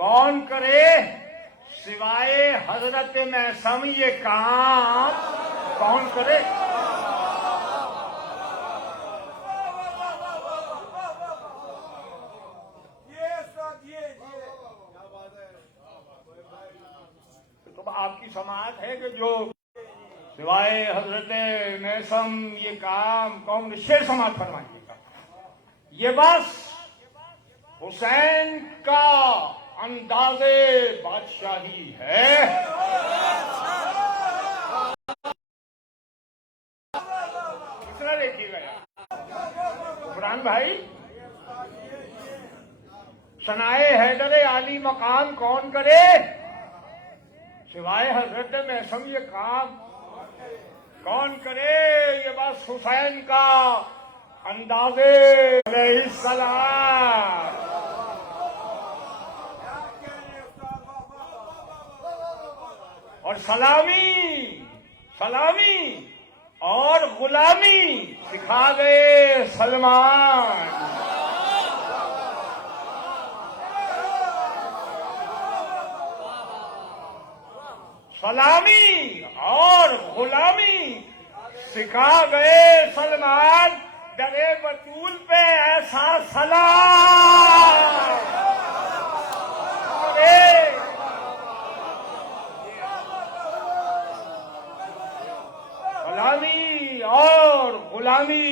کون کرے سوائے حضرت میثم یہ کام؟ کون کرے؟ تو آپ کی سماعت ہے کہ جو سوائے حضرت میثم یہ کام کون؟ شیر سماعت فرمائیے گا. یہ بس حسین کا انداز بادشاہی ہے. کتنا دیکھیے گا عمران بھائی. ثنائے حیدر عالی مقام کون کرے سوائے حضرت میثم یہ کام؟ کون کرے؟ یہ بس حسین کا انداز علیہ السلام. اور سلامی اور غلامی سکھا گئے سلمان. سلامی اور غلامی سکھا گئے سلمان. درے بطول پہ ایسا سلام. سلامی اور غلامی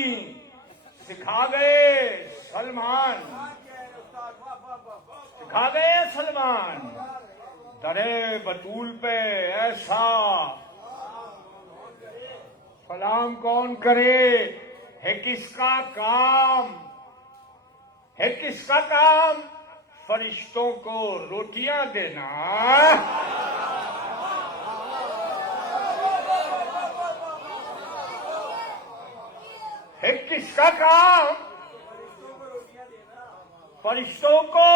سکھا گئے سلمان. سکھا گئے سلمان. درے بطول پہ ایسا سلام کون کرے؟ ہے کس کا کام؟ ہے کس کا کام؟ فرشتوں کو روٹیاں دینا. ہے کس کا کام؟ فرشتوں کو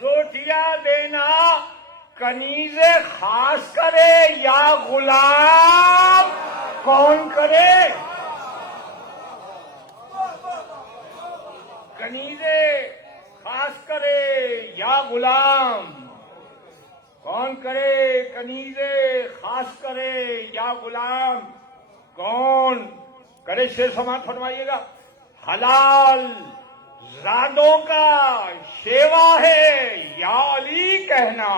روٹیاں دینا. کنیز خاص کرے یا غلام؟ کون کرے؟ کنیز خاص کرے یا غلام؟ کون کرے؟ کنیز خاص کرے یا غلام کون کرے؟ شیر سماعت فرمائیے گا. حلال زادوں کا شیوا ہے یا علی کہنا.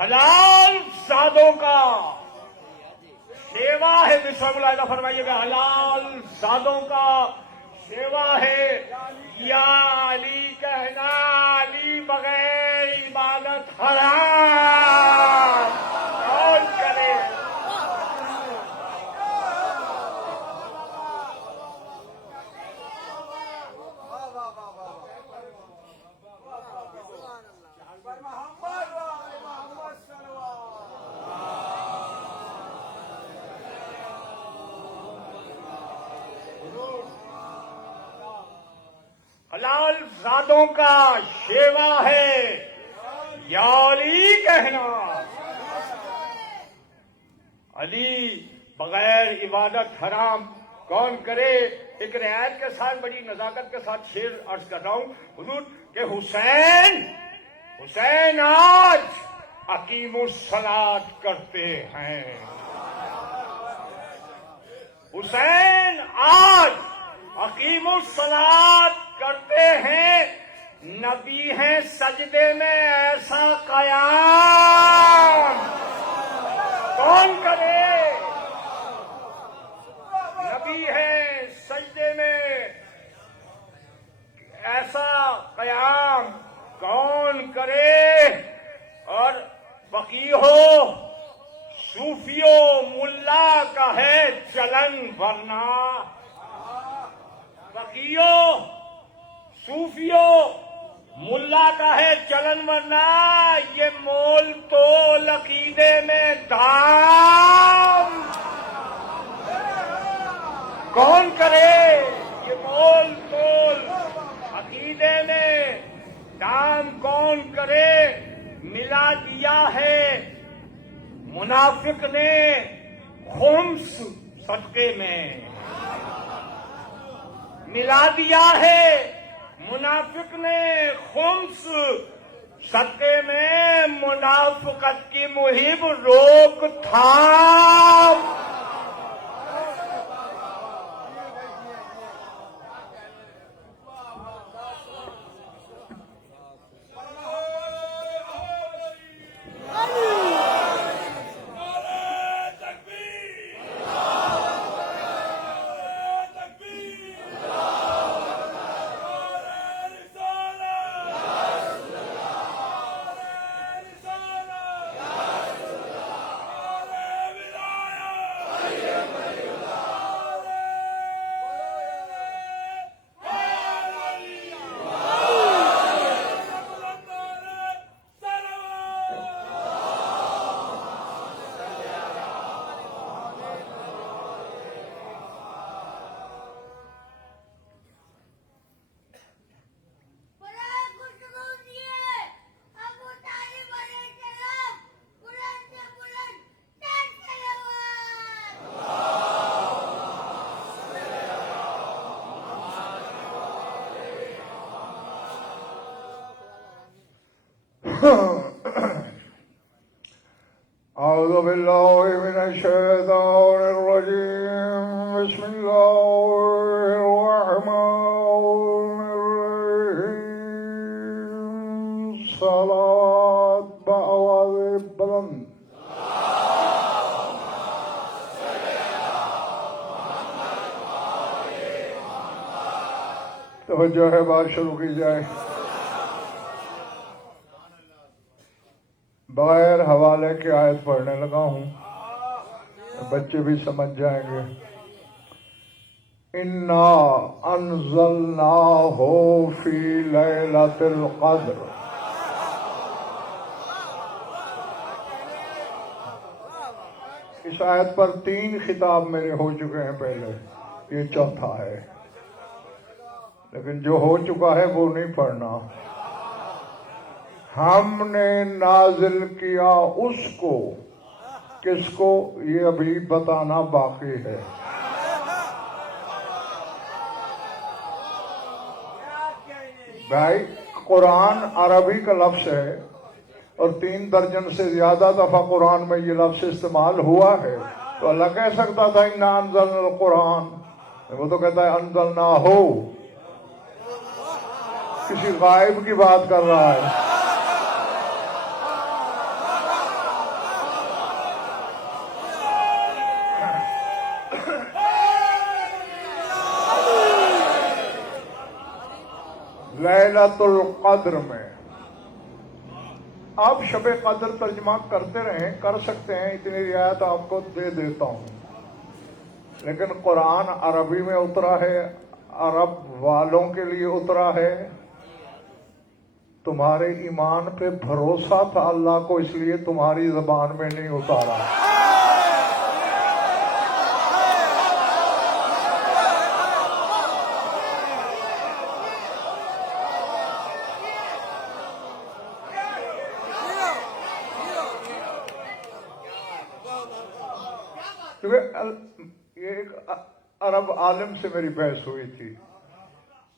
حلال زادوں کا شیوا ہے. بسم اللہ فرمائیے گا. حلال زادوں کا شیوا ہے یا علی کہنا. علی بغیر عبادت حرام کون کرے؟ حلال زادوں کا شیوا ہے یا علی کہنا. علی بغیر عبادت حرام کون کرے؟ ایک رعایت کے ساتھ بڑی نزاکت کے ساتھ شعر عرض کر رہا ہوں حضور کہ حسین آج اقیم الصلاۃ کرتے ہیں. حسین آج اقیم الصلاۃ کرتے ہیں. نبی ہیں سجدے میں ایسا قیام کون کرے؟ نبی ہیں سجدے میں ایسا قیام کون کرے؟ اور فقیہو صوفیو ملا کا ہے چلن ورنہ. فقیہو صوفیو ملا کا ہے چلن ورنہ. یہ مول تول عقیدے میں دام کون کرے؟ یہ مول تول عقیدے میں دام کون کرے؟ ملا دیا ہے ہے منافق نے خمس صدقے میں ملا دیا ہے، منافق نے خمس صدقے میں منافقت کی مہم روک تھام۔ أعوذ بالله من الشيطان الرجيم بسم الله الرحمن الرحيم صلاة بآواز بلند توجہ ہے، بات شروع کی جائے۔ بغیر حوالے کی آیت پڑھنے لگا ہوں، بچے بھی سمجھ جائیں گے۔ اِنَّا أَنزَلْنَاهُ فِي لَيْلَةِ الْقَدْرِ۔ اس آیت پر 3 خطاب میرے ہو چکے ہیں پہلے، یہ چوتھا ہے، لیکن جو ہو چکا ہے وہ نہیں پڑھنا۔ ہم نے نازل کیا اس کو، کس کو یہ ابھی بتانا باقی ہے۔ بھائی قرآن عربی کا لفظ ہے اور 3 درجن سے زیادہ دفعہ قرآن میں یہ لفظ استعمال ہوا ہے، تو اللہ کہہ سکتا تھا اِنَّا أَنزَلْنَا الْقُرْآنَ، وہ تو کہتا ہے أَنزَلْنَاهُ، کسی غائب کی بات کر رہا ہے۔ لیلۃ القدر میں آپ شب قدر ترجمہ کرتے رہیں، کر سکتے ہیں، اتنی رعایت آپ کو دے دیتا ہوں، لیکن قرآن عربی میں اترا ہے، عرب والوں کے لیے اترا ہے۔ تمہارے ایمان پہ بھروسہ تھا اللہ کو، اس لیے تمہاری زبان میں نہیں اتارا۔ یہ ایک عرب عالم سے میری بحث ہوئی تھی،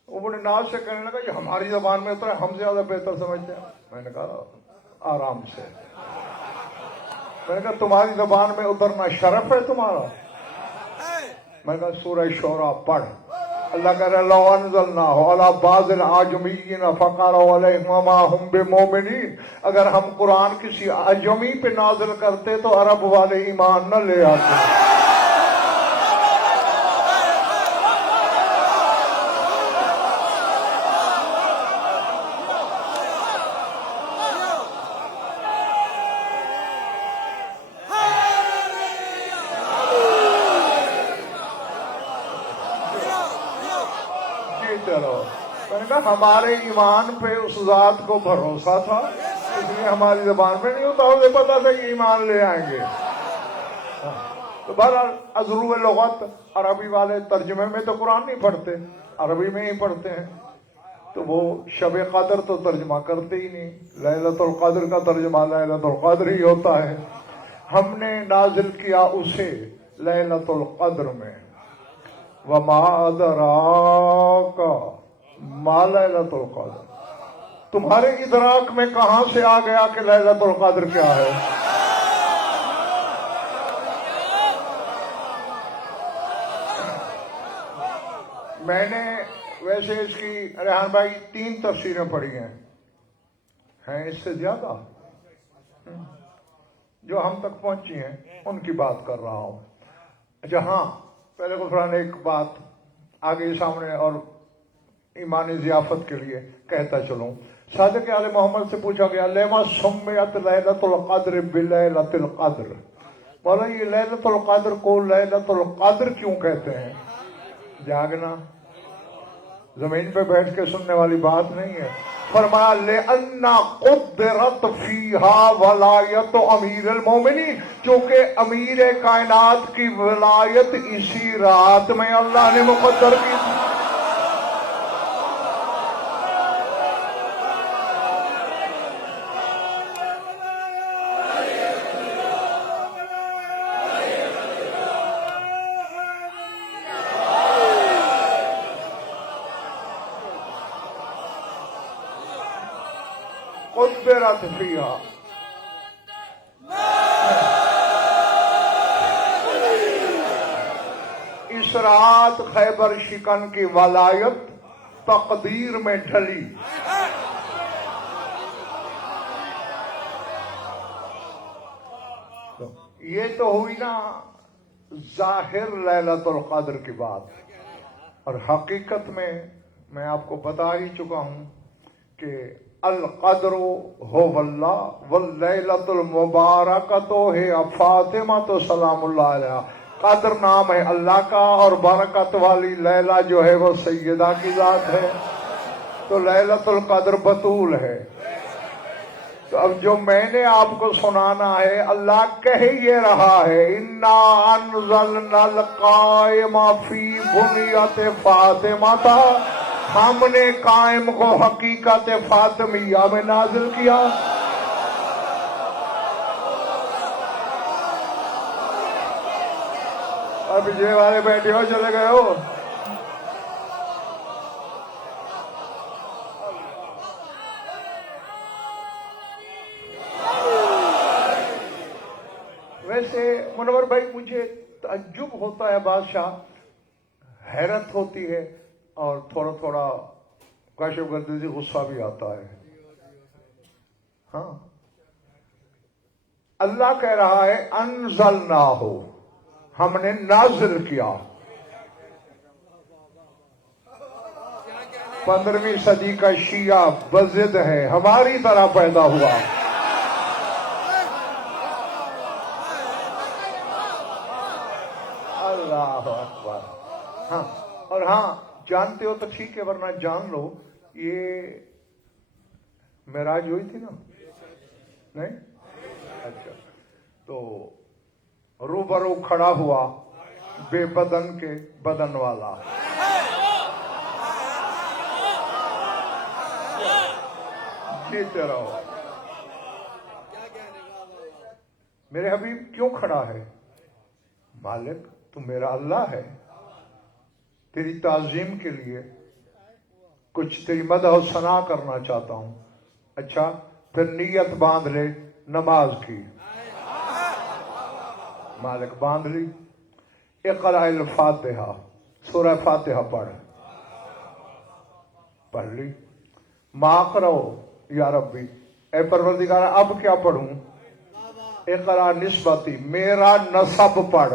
وہ بڑے ناز سے کہنے لگا یہ ہماری زبان میں اترا، ہم زیادہ بہتر سمجھتے ہیں۔ میں نے کہا آرام سے، میں نے کہا تمہاری زبان میں اترنا شرف ہے تمہارا؟ میں نے کہا سورہ شعراء پڑھ، اللہ کہہ رہا لو انزلناہ علی بعض الاعجمین فقرأوا علیہم وما ہم بمؤمنین، اگر ہم قرآن کسی اعجمی پہ نازل کرتے تو عرب والے ایمان نہ لے آتے۔ میں نے کہا ہمارے ایمان پہ اس ذات کو بھروسہ تھا، اس لیے ہماری زبان میں نہیں ہوتا، ہمیں پتا تھا کہ ایمان لے آئیں گے۔ تو بہرحال ازرو لغت، عربی والے ترجمے میں تو قرآن نہیں پڑھتے، عربی میں ہی پڑھتے ہیں، تو تو وہ شب قدر تو ترجمہ کرتے ہی نہیں، لیلۃ القدر کا ترجمہ لیلۃ القدر ہی ہوتا ہے۔ ہم نے نازل کیا اسے لیلۃ القدر میں، وما ادراک ما لیلۃ القدر۔ تمہارے ادراک میں کہاں سے آ گیا کہ لیلۃ القدر کیا ہے؟ میں نے ویسے اس کی ریحان بھائی 3 تفسیریں پڑھی ہیں اس سے زیادہ جو ہم تک پہنچی ہیں ان کی بات کر رہا ہوں۔ اچھا ہاں، پہلے غفران ایک بات آگے سامنے اور ایمانی ضیافت کے لیے کہتا چلوں۔ صادق آل محمد سے پوچھا گیا لما سمیت لیلۃ القدر بلیلۃ القدر، بولا یہ لیلۃ القدر کو لیلۃ القدر کیوں کہتے ہیں؟ جاگنا زمین پہ بیٹھ کے سننے والی بات نہیں ہے۔ فرمایا لِأَنَّ قُدِّرَتْ فِيهَا وَلَایَتُ امیر المومنین، کیونکہ امیر کائنات کی ولایت اسی رات میں اللہ نے مقدر کی تھی۔ قدرت فیہا، اس رات خیبر شکن کی ولایت تقدیر میں ڈھلی۔ یہ تو ہوئی نا ظاہر لیلۃ القدر کی بات، اور حقیقت میں آپ کو بتا ہی چکا ہوں کہ القدر هو اللہ واللیلۃ المبارکۃ ہے فاطمہ سلام اللہ علیہا۔ قدر نام ہے اللہ کا اور برکت والی لیلہ جو ہے وہ سیدہ کی ذات ہے، تو لیلۃ القدر بطول ہے۔ تو اب جو میں نے آپ کو سنانا ہے، اللہ کہہ یہ رہا ہے انا انزلنا القائم فی بنیت فاطمہ، ہم نے قائم کو حقیقت فاطمیہ میں نازل کیا۔ اب پچھلے والے بیٹھے ہو چلے گئے ہو؟ ویسے منور بھائی مجھے تعجب ہوتا ہے، بادشاہ حیرت ہوتی ہے اور تھوڑا تھوڑا کاشف گردی غصہ بھی آتا ہے۔ ہاں، اللہ کہہ رہا ہے انزلناہ، ہم نے نازل کیا۔ 15ویں صدی کا شیعہ بضد ہے، ہماری طرح پیدا ہوا۔ اللہ اکبر۔ ہاں، اور ہاں جانتے ہو تو ٹھیک ہے، ورنہ جان لو یہ معراج ہوئی تھی نا؟ نہیں؟ اچھا، تو روبرو کھڑا ہوا بے بدن کے بدن والا، جیتے رہو۔ میرے حبیب کیوں کھڑا ہے؟ مالک تو میرا اللہ ہے، تیری تعظیم کے لیے کچھ تیری مدح و ثنا کرنا چاہتا ہوں۔ اچھا پھر نیت باندھ لے نماز کی۔ مالک باندھ لی۔ اقرأ الفاتحہ، سورہ فاتحہ پڑھ لی۔ ما کرو یا ربی، اے پروردگار اب کیا پڑھوں؟ اقرأ نسبتی، میرا نسب پڑھ۔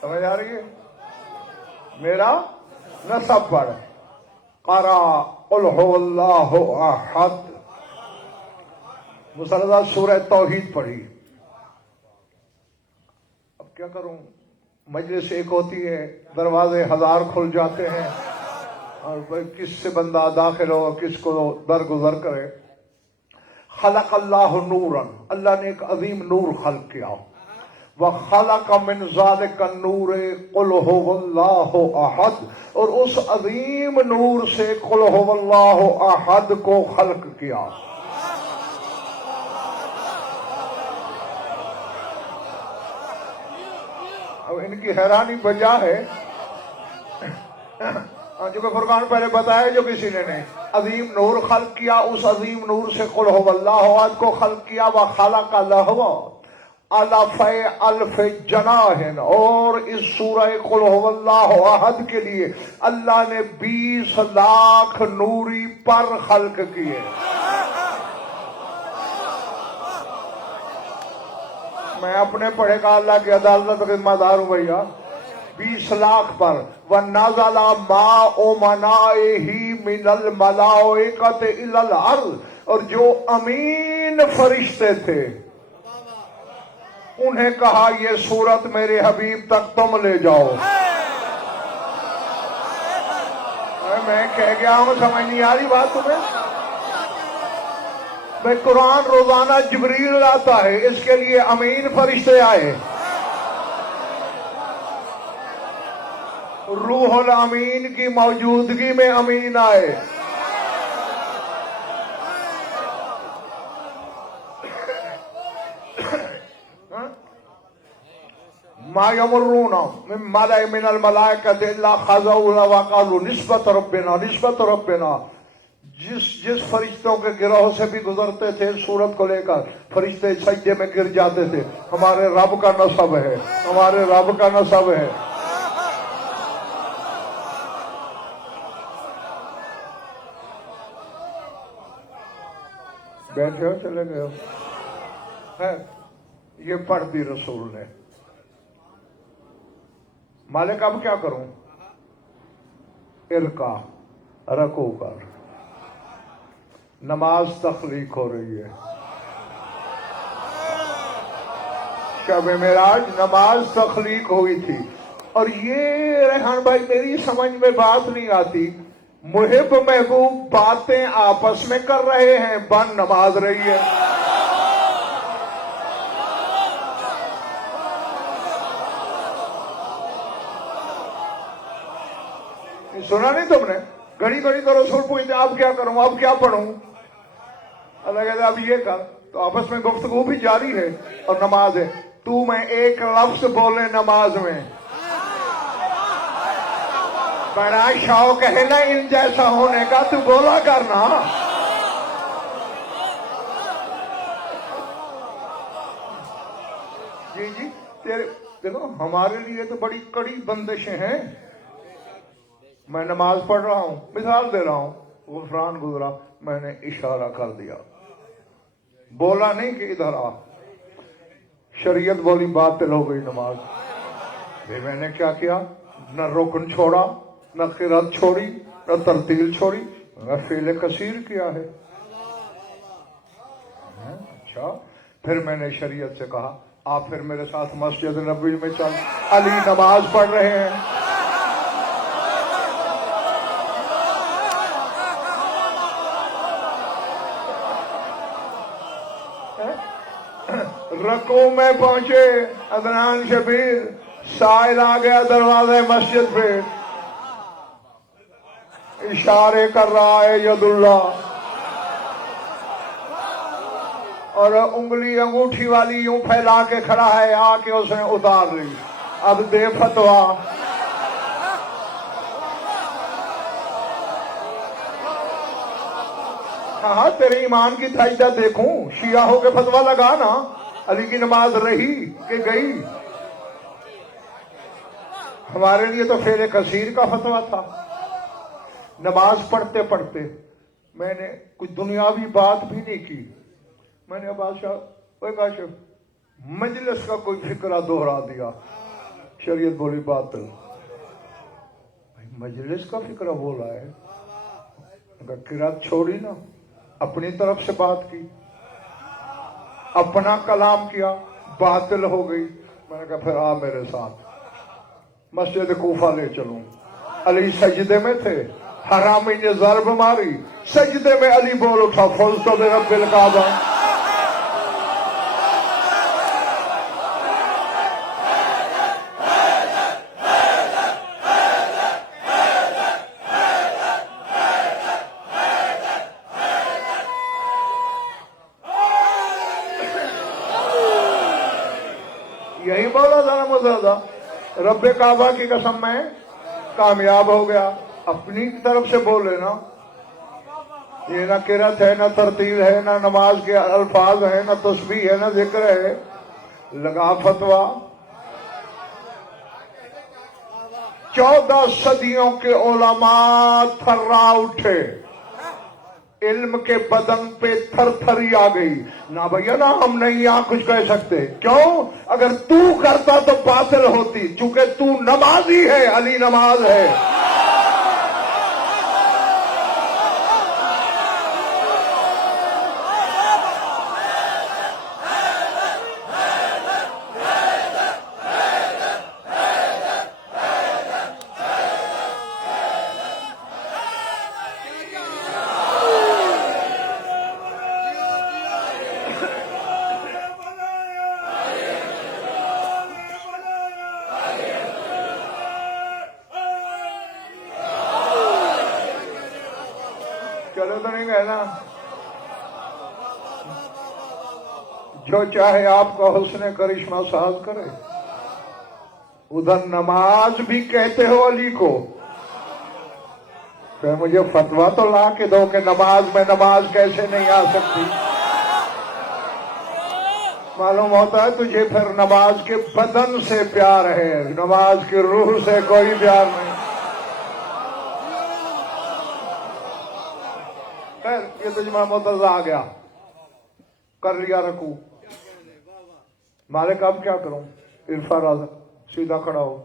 سمجھ آ رہی ہے؟ میرا نسب پڑھ۔ قرأ قل هو اللہ احد، مسلسل سورہ توحید پڑھی۔ اب کیا کروں، مجلس ایک ہوتی ہے، دروازے 1000 کھل جاتے ہیں، اور کس سے بندہ داخل ہو کس کو درگزر کرے۔ خلق اللہ نورا، اللہ نے ایک عظیم نور خلق کیا، وَخَلَقَ مِنْ ذَلِكَ النُّورِ قُلْ هُوَ اللَّهُ أَحَدٌ، اور اس عظیم نور سے قُلْ هُوَ اللَّهُ أَحَدٌ کو خلق کیا۔ اب ان کی حیرانی بجا ہے، جو کہ فرقان پہلے بتایا جو کسی نے نہیں، عظیم نور خلق کیا، اس عظیم نور سے قُلْ هُوَ اللَّهُ أَحَدٌ کو خلق کیا، وَخَلَقَ لَهُ الف جناح، اور اس سورہ قل هو اللہ احد کے لیے اللہ نے 20 لاکھ نوری پر خلق کیے۔ میں اپنے پڑھے کا اللہ کی عدالت کا ذمہ دار ہوں بھیا، 20 لاکھ پر۔ وَنَزَلَ مَاءُ مَلَائِهِ مِنَ الْمَلَائِكَةِ إِلَى الْأَرْضِ، اور جو امین فرشتے تھے انہیں کہا یہ سورت میرے حبیب تک تم لے جاؤ۔ میں کہہ گیا ہوں، سمجھ نہیں آ رہی بات تمہیں؟ میں قرآن روزانہ جبریل لاتا ہے، اس کے لیے امین فرشتے آئے، روح الامین کی موجودگی میں امین آئے۔ ما یمرون من ملأ من الملائکۃ الا خضعوا له وقالوا نسبت ربنا نسبت ربنا، جس فرشتوں کے گروہ سے بھی گزرتے تھے سورت کو لے کر، فرشتے سجدے میں گر جاتے تھے، ہمارے رب کا نسب ہے، ہمارے رب کا نسب ہے۔ بیٹھے ہو چلے گئے ہو؟ یہ پڑھ دی رسول نے۔ مالک اب کیا کروں؟ ارکا، رکوع کر، نماز تخلیق ہو رہی ہے، شب معراج نماز تخلیق ہوئی تھی۔ اور یہ ریحان بھائی میری سمجھ میں بات نہیں آتی، محب محبوب باتیں آپس میں کر رہے ہیں، بن نماز رہی ہے۔ سنا نہیں تم نے؟ گھڑی گھڑی تو رسول پوچھتے اب کیا کروں، اب کیا پڑھوں؟ اللہ کہتا اب یہ کر، تو آپس میں گفتگو بھی جاری ہے اور نماز ہے۔ تو میں ایک لفظ بولے نماز میں، بڑا شوق ہے نا ان جیسا ہونے کا، تو بولا کرنا۔ جی تیرے دیکھو ہمارے لیے تو بڑی کڑی بندشیں ہیں۔ میں نماز پڑھ رہا ہوں، مثال دے رہا ہوں، غفران گزرا، میں نے اشارہ کر دیا، بولا نہیں کہ ادھر آ، شریعت بولی باطل ہو گئی نماز۔ پھر میں نے کیا کیا؟ نہ رکن چھوڑا، نہ قرات چھوڑی، نہ ترتیل چھوڑی، میں فعل کثیر کیا ہے۔ اچھا، پھر میں نے شریعت سے کہا آپ پھر میرے ساتھ مسجد نبوی میں چل، علی نماز پڑھ رہے ہیں۔ رکوع میں پہنچے، عدنان شبیر سائل آ گیا دروازے مسجد پہ، اشارے کر رہا ہے ید اللہ، اور انگلی انگوٹھی والی یوں پھیلا کے کھڑا ہے، آ کے اس نے اتار لی۔ اب دے فتوا۔ کہا تیرے ایمان کی تھائیدہ دیکھوں، شیعہ ہو کے فتوا لگا نا، علی کی نماز رہی کہ گئی؟ ہمارے لیے تو فعل کثیر کا فتوا تھا۔ نماز پڑھتے پڑھتے میں نے کوئی دنیاوی بات بھی نہیں کی، میں نے بادشاہ مجلس کا کوئی فکرہ دوہرا دیا، شریعت بولی باطل۔ مجلس کا فکرہ بولا ہے، اگر قرات چھوڑی نا، اپنی طرف سے بات کی، اپنا کلام کیا، باطل ہو گئی۔ میں نے کہا پھر آ میرے ساتھ، مسجد کوفہ لے چلوں۔ علی سجدے میں تھے، حرامی نے ضرب ماری، سجدے میں علی بول اٹھا فزت برب الکعبہ۔ یہی بولا تھا نا مزادہ، رب کعبہ کی قسم میں کامیاب ہو گیا۔ اپنی طرف سے بولے نا، یہ نہ قرات ہے، نہ ترتیل ہے، نہ نماز کے الفاظ ہیں، نہ تسبیح ہے، نہ ذکر ہے، لگا فتویٰ۔ 14 صدیوں کے علماء تھرا اٹھے، علم کے بدن پہ تھر تھری آ گئی، نہ بھیا نہ ہم نہیں یہاں کچھ کہہ سکتے۔ کیوں؟ اگر تو کرتا تو باطل ہوتی، چونکہ تو نمازی ہے، علی نماز ہے۔ چلو تو نہیں گئے نا، جو چاہے آپ کو حسن کرشمہ ساز کرے، ادھر نماز بھی کہتے ہو علی کو، پھر مجھے فتویٰ تو لا کے دو کہ نماز میں نماز کیسے نہیں آ سکتی۔ معلوم ہوتا ہے تجھے پھر نماز کے بدن سے پیار ہے، نماز کی روح سے کوئی پیار نہیں۔ خیر یہ تجمہ متضی آ گیا، کر لیا رکوع۔ مالک اب کیا کروں؟ ارفع راسک، سیدھا کھڑا ہو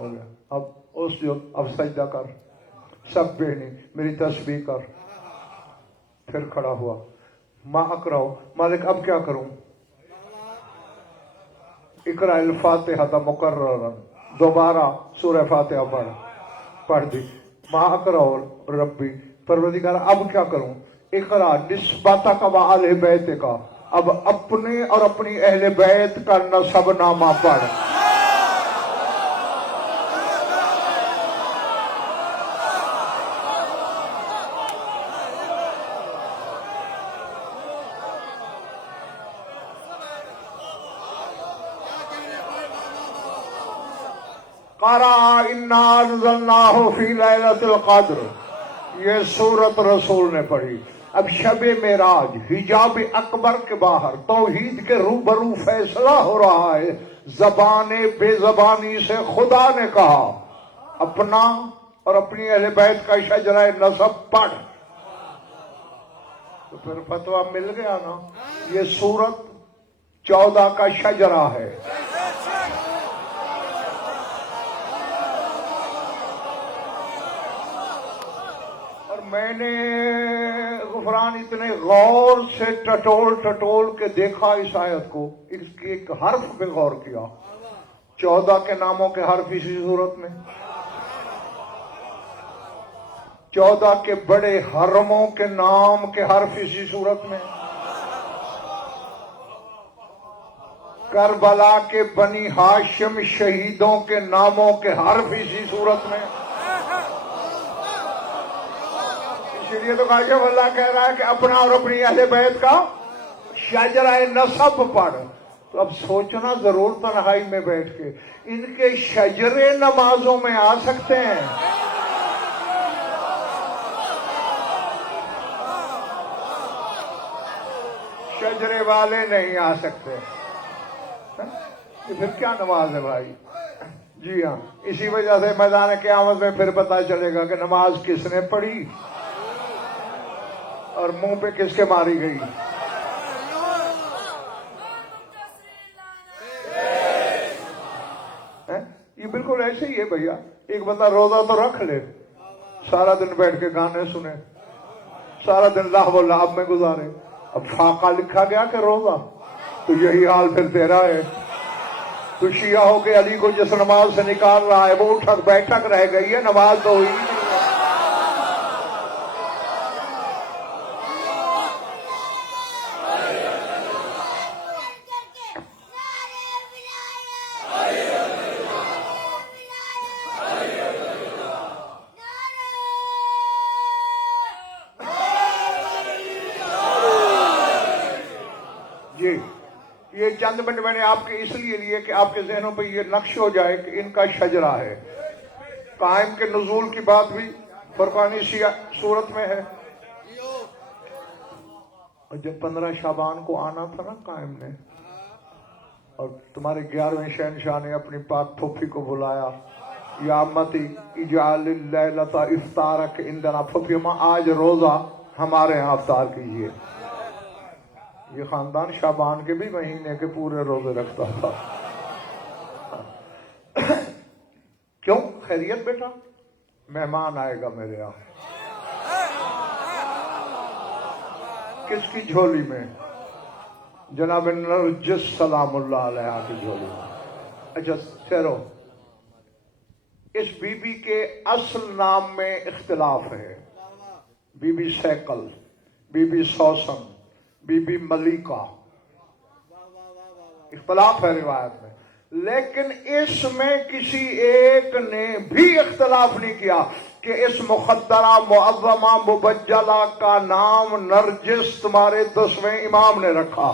گیا۔ اب اسجد، اب سجدہ کر، سبح نہیں میری تسبیح کر۔ پھر کھڑا ہوا، ما اقرأ، مالک اب کیا کروں؟ اقرأ الفاتحہ مکررا، دوبارہ سورہ فاتحہ پڑھ دی۔ ما اقرأ ربی، پروردگار اب کیا کروں؟ اقرأ نسبتک و اہل بیتک، اب اپنے اور اپنی اہل بیت کا نسب نامہ پڑھ۔ قرأ انا انزلناہ فی لیلۃ القدر، یہ سورت رسول نے پڑھی۔ اب شب معراج، حجاب اکبر کے باہر توحید کے روبرو فیصلہ ہو رہا ہے۔ زبان بے زبانی سے خدا نے کہا اپنا اور اپنی اہل بیت کا شجرہ نسب پڑھ، تو پھر فتویٰ مل گیا نا۔ یہ سورت 14 کا شجرہ ہے۔ میں نے غفران اتنے غور سے ٹٹول کے دیکھا اس آیت کو، اس کے ایک حرف پہ غور کیا۔ 14 کے ناموں کے حرف اسی صورت میں، 14 کے بڑے حرموں کے نام کے حرف اسی صورت میں، کربلا کے بنی ہاشم شہیدوں کے ناموں کے حرف اسی صورت میں۔ اس لیے تو کاشف اللہ کہہ رہا ہے کہ اپنا اور اپنی اہل بیت کا شجرہ نسب پڑھ۔ تو اب سوچنا ضرور تنہائی میں بیٹھ کے، ان کے شجرے نمازوں میں آ سکتے ہیں؟ شجرے والے نہیں آ سکتے، پھر کیا نماز ہے بھائی؟ جی ہاں، اسی وجہ سے میدان قیامت میں پھر پتہ چلے گا کہ نماز کس نے پڑھی اور منہ پہ کس کے ماری گئی۔ یہ بالکل ایسے ہی ہے بھیا، ایک بندہ روزہ تو رکھ لے، سارا دن بیٹھ کے گانے سنے، سارا دن لاہ و لعب میں گزارے، اب فاقہ لکھا گیا کہ روزہ، تو یہی حال پھر تیرا ہے۔ تو شیعہ ہو کے علی کو جس نماز سے نکال رہا ہے وہ اٹھک بیٹھک رہ گئی ہے، نماز تو ہوئی نہیں۔ چند منٹ میں نے آپ کے اس لیے لیے کہ آپ کے ذہنوں پہ یہ نقش ہو جائے کہ ان کا شجرہ ہے. قائم کے نزول کی بات بھی فرقانی صورت میں ہے. اور جب 15 شعبان کو آنا تھا نا قائم نے، اور تمہارے 11ویں شہنشاہ نے اپنی پاک پھوپھی کو بلایا، یا امتی اجعل اللیلۃ افطارک عندنا، پھوپھی ماں آج روزہ ہمارے ہاں افطار کیجیے. یہ خاندان شعبان کے بھی مہینے کے پورے روزے رکھتا تھا. کیوں؟ خیریت بیٹا، مہمان آئے گا میرے یہاں. کس کی جھولی میں؟ جناب نرجس سلام اللہ علیہ کی جھولی میں. اچھا ٹھہرو، اس بی بی کے اصل نام میں اختلاف ہے. بی بی سیکل، بی بی سوسن، بی بی ملیکہ، اختلاف ہے روایت میں. لیکن اس میں کسی ایک نے بھی اختلاف نہیں کیا کہ اس مخدرہ معظمہ مبجلہ کا نام نرجس تمہارے 10ویں امام نے رکھا.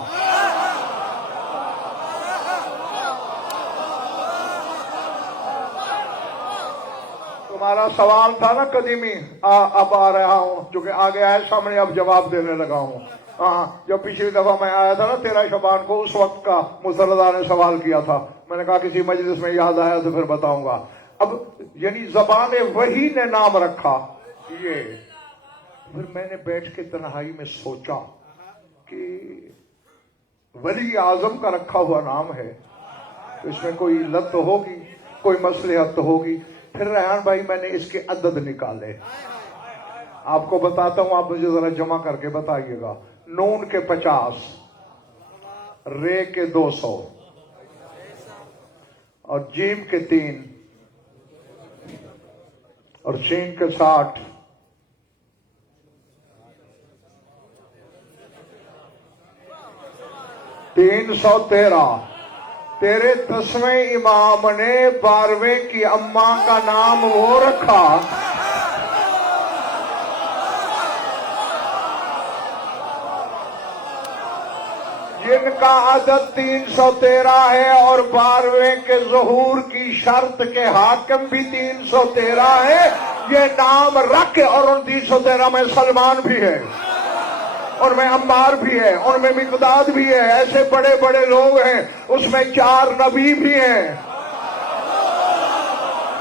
تمہارا سوال تھا نا قدیمی، اب آ رہا ہوں چونکہ آگے آئے سامنے، اب جواب دینے لگا ہوں. ہاں، جب پچھلی دفعہ میں آیا تھا نا 13 شعبان کو، اس وقت کا مسردا نے سوال کیا تھا. میں نے کہا کسی مجلس میں یاد آیا تو پھر بتاؤں گا. اب یعنی زبان وحی نے نام رکھا یہ. پھر میں نے بیٹھ کے تنہائی میں سوچا کہ ولی اعظم کا رکھا ہوا نام ہے تو اس میں کوئی علت تو ہوگی، کوئی مصلحت تو ہوگی. پھر ریحان بھائی میں نے اس کے عدد نکالے، آپ کو بتاتا ہوں، آپ مجھے ذرا جمع کر کے بتائیے گا. نون کے 50، رے کے 200 اور جیم کے 3 اور شین کے 60. $313. تیرے 10ویں امام نے 12ویں کی اماں کا نام وہ رکھا جن کا عدد 313 ہے، اور 12ویں کے ظہور کی شرط کے حاکم بھی 313 ہے. یہ نام رکھ، اور ان 313 میں سلمان بھی ہے، ان میں عمار بھی ہے، ان میں مقداد بھی ہے. ایسے بڑے بڑے لوگ ہیں. اس میں 4 نبی بھی ہیں،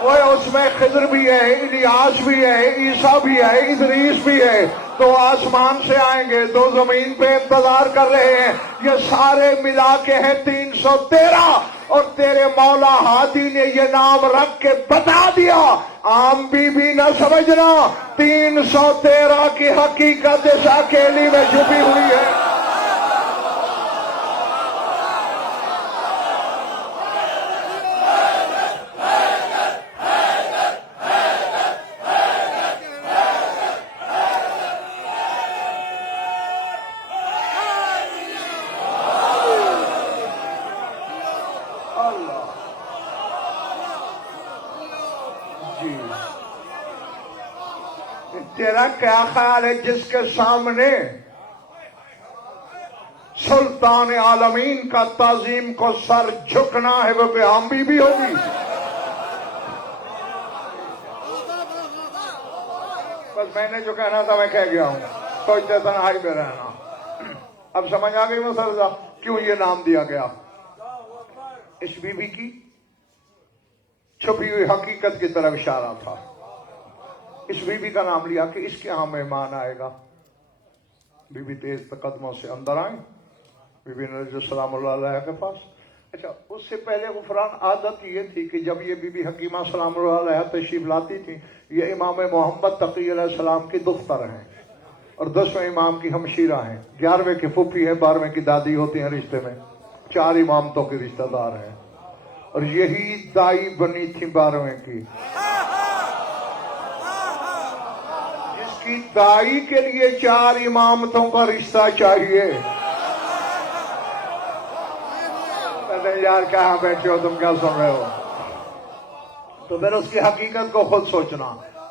وہ اس میں خضر بھی ہے، الیاس بھی ہے، عیسیٰ بھی ہے، ادریس بھی ہے. 2 آسمان سے آئیں گے، 2 زمین پہ انتظار کر رہے ہیں. یہ سارے ملا کے ہیں 313. اور تیرے مولا ہادی نے یہ نام رکھ کے بتا دیا. عام بی نہ سمجھنا، 313 کی حقیقت اس اکیلی میں چھپی ہوئی ہے. تیرا کیا خیال ہے جس کے سامنے سلطان عالمین کا تعظیم کو سر جھکنا ہے وہ بے عام بی ہوگی؟ بس میں نے جو کہنا تھا میں کہہ گیا ہوں. سوچتے تنہائی میں رہنا. اب سمجھ آ گئی مسئلہ کیوں یہ نام دیا گیا. اس بی بی کی چھپی ہوئی حقیقت کی طرف اشارہ تھا. اس بی بی کا نام لیا کہ اس کے ہاں مہمان آئے گا. بی بی تیز قدموں سے اندر آئیں، بی بی نرجس سلام اللہ علیہ کے پاس. اچھا، اس سے پہلے غفران عادت یہ تھی کہ جب یہ بی بی حکیمہ سلام اللہ علیہ تشریف لاتی تھی، یہ امام محمد تقی علیہ السلام کی دختر ہیں اور 10ویں امام کی ہمشیرہ ہیں. 11ویں کی پھوپھی ہے، 12ویں کی دادی ہوتی ہیں رشتے میں. 4 امامتوں کے رشتہ دار ہیں، اور یہی دائی بنی تھی 12ویں کی. دائی کے لیے 4 امامتوں کا رشتہ چاہیے. یار کہاں بیٹھے ہو تم، کیا سن رہے ہو؟ تو پھر اس کی حقیقت کو خود سوچنا.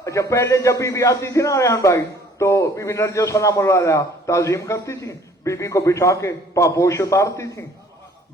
اچھا، پہلے جب بی بی آتی تھی نا ریحان بھائی، تو بی بی نرجس سلام اللہ علیہ تعظیم کرتی تھی. بی بی کو بٹھا کے پاپوش اتارتی تھی.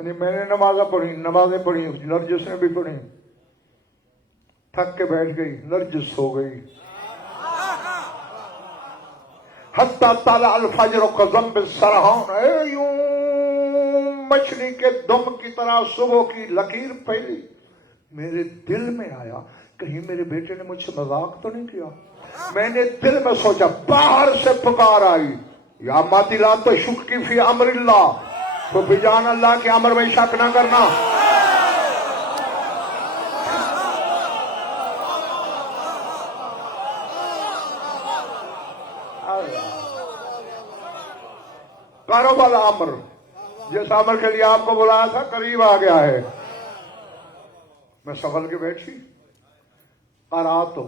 یعنی میں نے نمازیں پڑھی نرجس نے بھی پڑھی، تھک کے بیٹھ گئی، نرجس سو گئی. حتی طلع الفجر قزم بالسرحان، یوں مچھلی کے دم کی طرح صبح کی لکیر پھیلی. میرے دل میں آیا کہیں میرے بیٹے نے مجھ سے مذاق تو نہیں کیا. میں نے دل میں سوچا، باہر سے پکار آئی، یا ماتی لا تشکی فی امر اللہ، تو بجان اللہ کے امر میں شک نہ کرنا. قرب الامر، جس امر کے لیے آپ کو بلایا تھا قریب آ گیا ہے. میں سنبھل کے بیٹھی. قرأت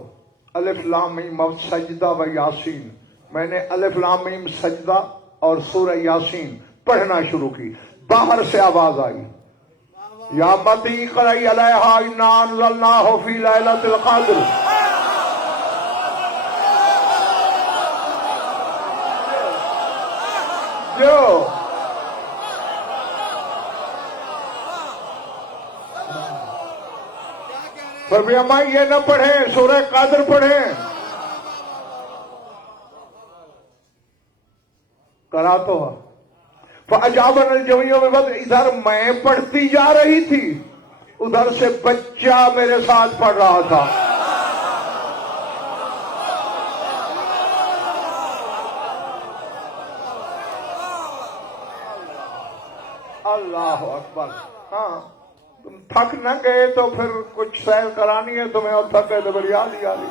الف لام میم سجدہ و یاسین، میں نے الف لام میم سجدہ اور سورہ یاسین پڑھنا شروع کی. باہر سے آواز آئی، یا متی قرئی علیہا انا انزلناہ فی لیلۃ القدر. جو پھر اما یہ نہ پڑھیں، سورہ قدر پڑھیں. کرا تو فاجابن الجميع میں بس ادھر میں پڑھتی جا رہی تھی، ادھر سے بچہ میرے ساتھ پڑھ رہا تھا. اللہ اکبر. ہاں تم تھک نہ گئے تو پھر کچھ سیر کرانی ہے تمہیں، اور تھک گئے تو پھر یاد ہی آ گئی.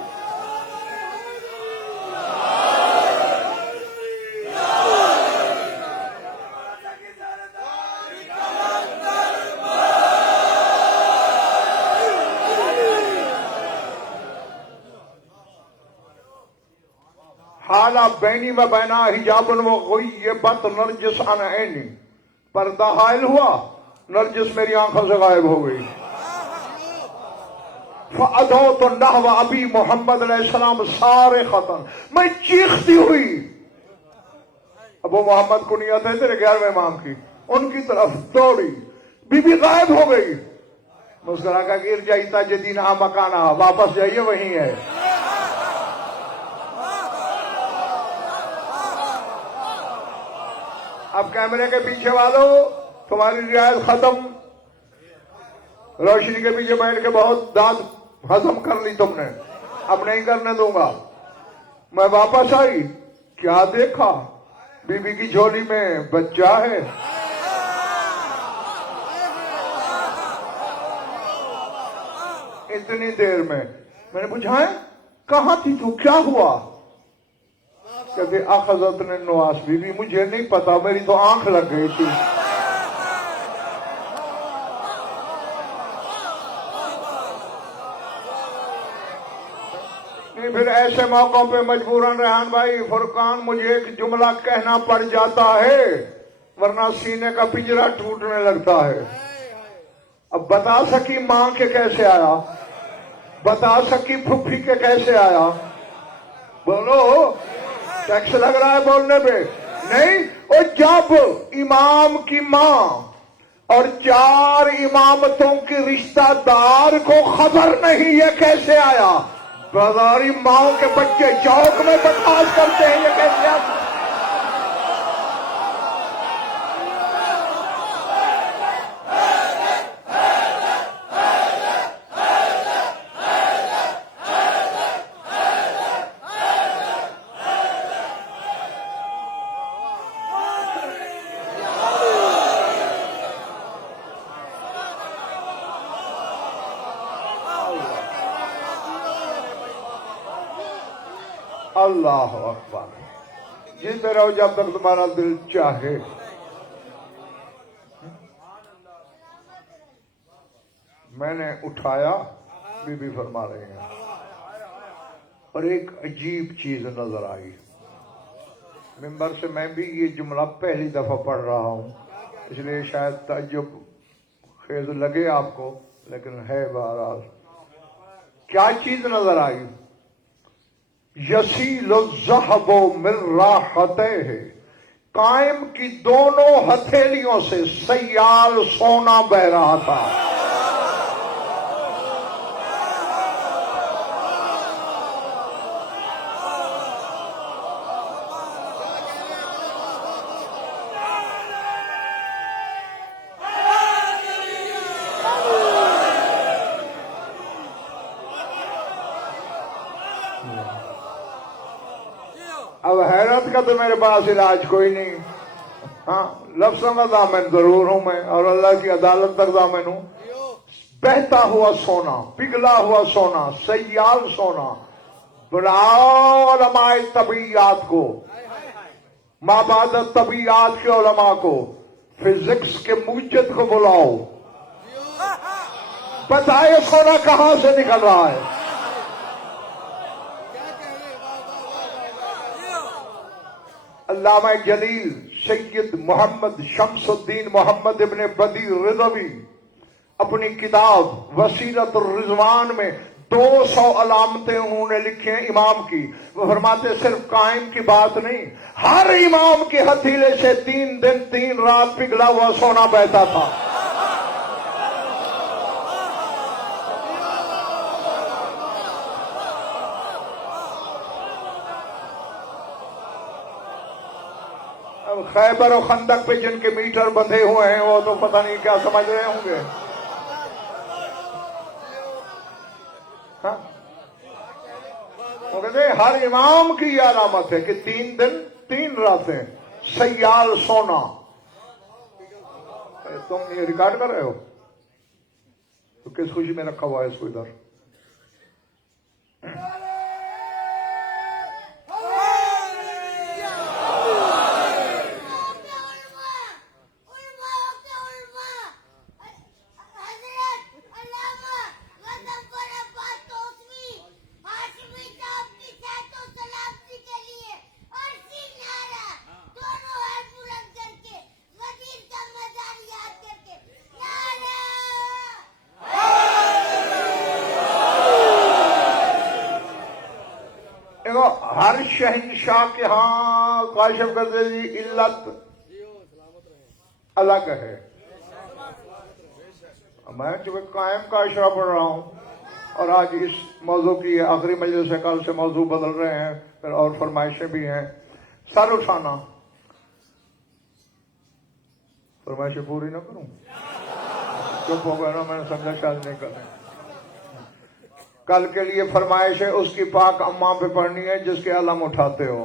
حالا بینی و بینا حجاب و غیبت نرجس عن عینی، پردہ حائل ہوا، نرجس میری آنکھوں سے غائب ہو گئی. فَأَدَوْتُ نَحْوَ ابی محمد علیہ السلام صارخۃ، میں چیختی ہوئی، ابو محمد کنیت ہے تیرے 11ویں امام کی، ان کی طرف دوڑی. بی بی غائب ہو گئی. مسکرا کا گر جائیتا جدینہ مکانہ، واپس جائیے وہیں ہے. اب کیمرے کے پیچھے والوں تمہاری رعایت ختم، روشنی کے پیچھے بیٹھ کے بہت داد ہضم کر لی تم نے، اب نہیں کرنے دوں گا. میں واپس آئی، کیا دیکھا؟ بی بی کی جھولی میں بچہ ہے. اتنی دیر میں نے پوچھا ہے کہاں تھی تو، کیا ہوا؟ کہتے اخذت نے نواس، بی بی مجھے نہیں پتا، میری تو آنکھ لگ گئی تھی. پھر ایسے موقعوں پہ مجبوراً ریحان بھائی فرقان مجھے ایک جملہ کہنا پڑ جاتا ہے، ورنہ سینے کا پنجرا ٹوٹنے لگتا ہے. اب بتا سکی ماں کے کیسے آیا، بتا سکی پھپھی کے کیسے آیا؟ بولو، ٹیکس لگ رہا ہے بولنے پہ نہیں. اور جب امام کی ماں اور 4 امامتوں کی رشتہ دار کو خبر نہیں یہ کیسے آیا، بازاری ماؤں کے بچے چوک میں بکواس کرتے ہیں، یہ کیسے آیا؟ اللہ اکبر. جیتے رہو جب تک تمہارا دل چاہے. میں نے اٹھایا، بی بی فرما رہے ہیں، اور ایک عجیب چیز نظر آئی. ممبر سے میں بھی یہ جملہ پہلی دفعہ پڑھ رہا ہوں، اس لیے شاید تعجب خیز لگے آپ کو، لیکن ہے بہرحال. کیا چیز نظر آئی؟ یسیل الذہب من راحتہ، قائم کی دونوں ہتھیلیوں سے سیال سونا بہ رہا تھا. اب حیرت کا تو میرے پاس علاج کوئی نہیں. ہاں لفظوں کا ضامن ضرور ہوں میں، اور اللہ کی عدالت تک ضامن ہوں. بہتا ہوا سونا، پگھلا ہوا سونا، سیال سونا. بلاؤ علماء طبیعیات کو، مابعد طبیعیات کے علماء کو، فزکس کے موجد کو بلاؤ، بتائے سونا کہاں سے نکل رہا ہے. علامہ جلیل سید محمد شمس الدین محمد ابن بدی رضوی اپنی کتاب وسیلۃ الرضوان میں 200 علامتیں انہوں نے لکھی ہیں امام کی. وہ فرماتے صرف قائم کی بات نہیں، ہر امام کے ہتھیلے سے 3 دن 3 رات پگھلا ہوا سونا بہتا تھا. اب خیبر و خندق پہ جن کے میٹر بندھے ہوئے ہیں وہ تو پتہ نہیں کیا سمجھ رہے ہوں گے. ہاں وہ کہتے ہیں ہر امام کی یہ علامت ہے کہ 3 دن 3 راتیں سیال سونا. تم یہ ریکارڈ کر رہے ہو تو کس خوشی میں رکھا ہوا ہے اس کو ادھر. ہر شہنشاہ کے ہاں کاشف کرتے جی علت الگ ہے. میں چونکہ قائم کا اشرا پڑھ رہا ہوں اور آج اس موضوع کی آخری مجلس سے، کل سے موضوع بدل رہے ہیں پھر اور فرمائشیں بھی ہیں. سر اٹھانا، فرمائشیں پوری نہ کروں، چپ ہو گیا نا، میں نے سمجھا شاید نہیں کریں. کل کے لیے فرمائش ہے اس کی پاک اماں پہ پڑھنی ہے جس کے علم اٹھاتے ہو.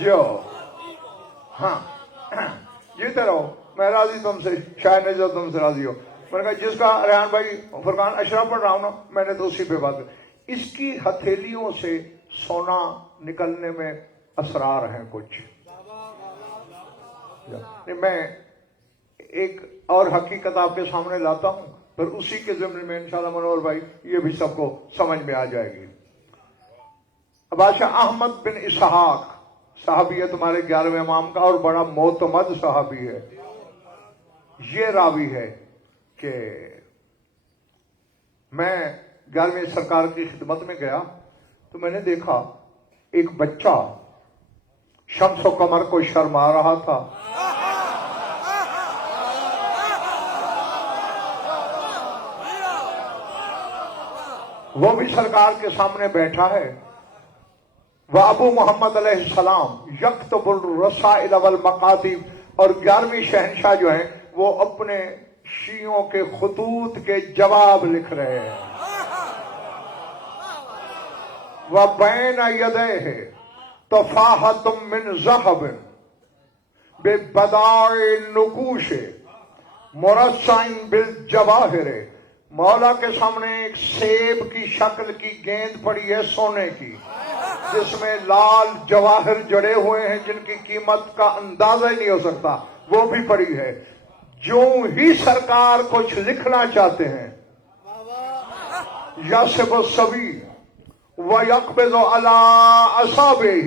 جو ہاں جیتے رہو، میں راضی تم سے، شاید نہیں جو تم سے راضی ہو. میں نے کہا جس کا ریحان بھائی فرقان اشرف پڑھ رہا ہوں نا، میں نے تو اسی پہ بات کی. اس کی ہتھیلیوں سے سونا نکلنے میں اسرار ہیں کچھ. میں ایک اور حقیقت آپ کے سامنے لاتا ہوں، پھر اسی کے ضمن میں انشاءاللہ منور بھائی یہ بھی سب کو سمجھ میں آ جائے گی. بادشاہ احمد بن اسحاق صحابی ہے تمہارے 11ویں امام کا اور بڑا معتمد صحابی ہے. یہ راوی ہے کہ میں 11ویں سرکار کی خدمت میں گیا تو میں نے دیکھا ایک بچہ شمس و قمر کو شرما رہا تھا. وہ بھی سرکار کے سامنے بیٹھا ہے. وہ ابو محمد علیہ السلام یکتب الرسائل والمقاطب، اور 11ویں شہنشاہ جو ہیں وہ اپنے شیعوں کے خطوط کے جواب لکھ رہے ہیں. وَبَيْنَ يَدَيْهِ تَفَاحَةٌ مِّن ذَهَبٍ بِبَدَائِعِ النُّقُوشِ مُرَصَّعٍ بِالْجَوَاهِرِ. مولا کے سامنے ایک سیب کی شکل کی گیند پڑی ہے سونے کی، جس میں لال جواہر جڑے ہوئے ہیں جن کی قیمت کا اندازہ ہی نہیں ہو سکتا، وہ بھی پڑی ہے. جو ہی سرکار کچھ لکھنا چاہتے ہیں یاسب الصبی وَيَقْبِضُ عَلَىٰ أَصَابِعِهِ،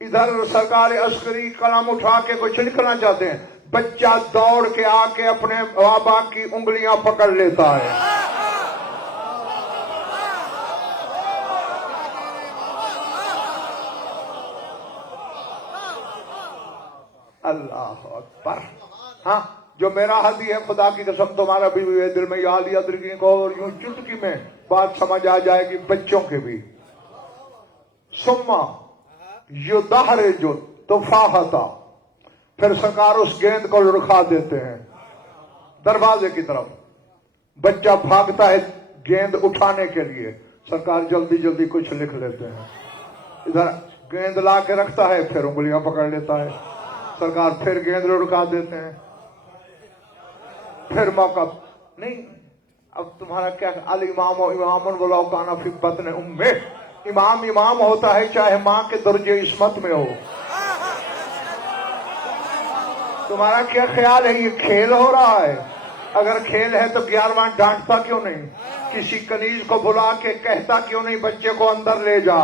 ادھر سرکار عسکری قلم اٹھا کے کچھ لکھنا چاہتے ہیں، بچہ دوڑ کے آ کے اپنے بابا کی انگلیاں پکڑ لیتا ہے۔ اللہ اکبر۔ ہاں، جو میرا حدیث ہے، خدا کی قسم تمہارا بھی دل میں یاد یادگی کو، اور یوں چٹکی میں بات سمجھ آ جائے گی بچوں کے بھی۔ سما یدحرج تفاحتا، پھر سرکار اس گیند کو لڑکھا دیتے ہیں دروازے کی طرف، بچہ بھاگتا ہے گیند اٹھانے کے لیے، سرکار جلدی جلدی کچھ لکھ لیتے ہیں، ادھر گیند لا کے رکھتا ہے، پھر انگلیاں پکڑ لیتا ہے، سرکار پھر گیند لڑکا دیتے ہیں، پھر موقع نہیں۔ اب تمہارا کیا، الامام امام ولو کان فی بطن امہ، امام امام ہوتا ہے چاہے ماں کے درجے عصمت میں ہو۔ تمہارا کیا خیال ہے یہ کھیل ہو رہا ہے؟ اگر کھیل ہے تو 11واں ڈانٹتا کیوں نہیں؟ کسی کنیز کو بلا کے کہتا کیوں نہیں بچے کو اندر لے جا،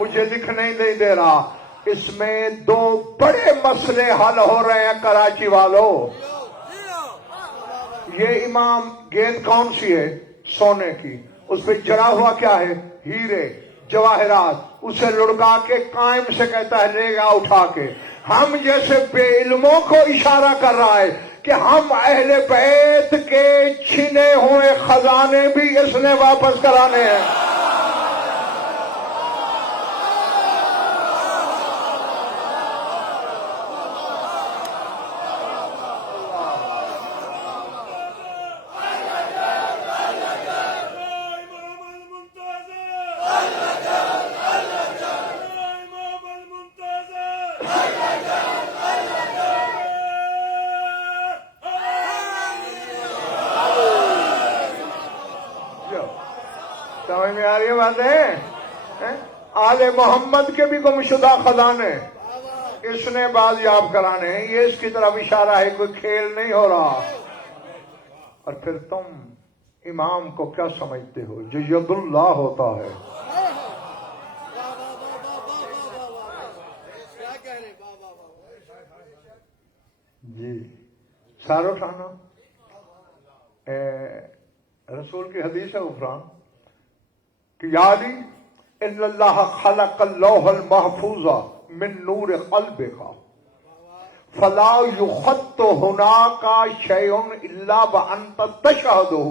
مجھے لکھنے نہیں دے رہا؟ اس میں دو بڑے مسئلے حل ہو رہے ہیں کراچی والوں۔ یہ امام گیند کون سی ہے؟ سونے کی، اس پہ جڑا ہوا کیا ہے؟ ہیرے جواہرات، اسے لڑکا کے قائم سے کہتا ہے لے گا اٹھا کے۔ ہم جیسے بے علموں کو اشارہ کر رہا ہے کہ ہم اہل بیت کے چھنے ہوئے خزانے بھی اس نے واپس کرانے ہیں۔ سمجھ میں آ رہی ہے باتیں؟ آل محمد کے بھی گمشدہ خزانے اس نے بازیاب کرانے ہیں، یہ اس کی طرف اشارہ ہے، کوئی کھیل نہیں ہو رہا۔ اور پھر تم امام کو کیا سمجھتے ہو جو ید اللہ ہوتا ہے؟ جی سارو اٹھانا، رسول کی حدیث ہے عفران کہ یا علی ان اللہ خلق اللوح المحفوظ من نور قلبک فلا یخط ہناک شیء الا وانت تشہدہ۔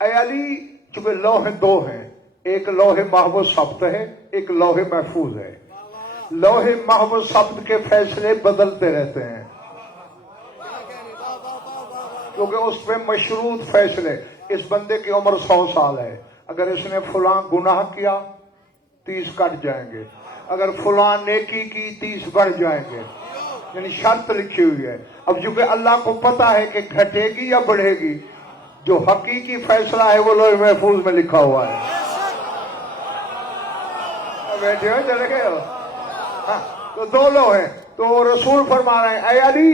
اے علی، چونکہ لوح دو ہیں، ایک لوح محفوظ ثبت ہے، ایک لوح محفوظ ہے۔ لوح محفوظ ثبت کے فیصلے بدلتے رہتے ہیں کیونکہ اس پہ مشروط فیصلے، اس بندے کی عمر 100 سال ہے، اگر اس نے فلاں گناہ کیا 30 کٹ جائیں گے، اگر فلاں نیکی کی 30 بڑھ جائیں گے، یعنی شرط لکھی ہوئی ہے۔ اب چونکہ اللہ کو پتا ہے کہ گھٹے گی یا بڑھے گی، جو حقیقی فیصلہ ہے وہ لوح محفوظ میں لکھا ہوا ہے۔ بیٹھے ہو چلے گئے ہو؟ ہاں، تو دو لوح ہیں، تو رسول فرما رہے ہیں اے علی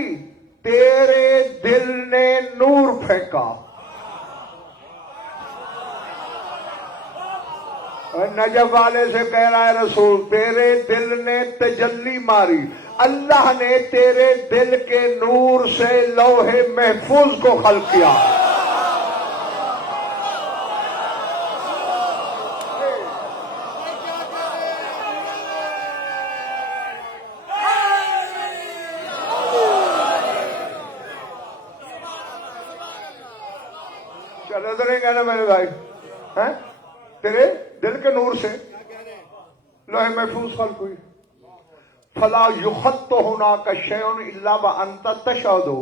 تیرے دل نے نور پھینکا، نجف والے سے کہہ رہا ہے رسول تیرے دل نے تجلی ماری، اللہ نے تیرے دل کے نور سے لوح محفوظ کو خلق کیا۔ چلو تو نہیں کہنا میرے بھائی، تیرے دل کے نور سے لوح محفوظ خلق ہوئی۔ فلا یخط ہناک شیء الا وانت تشہدہ،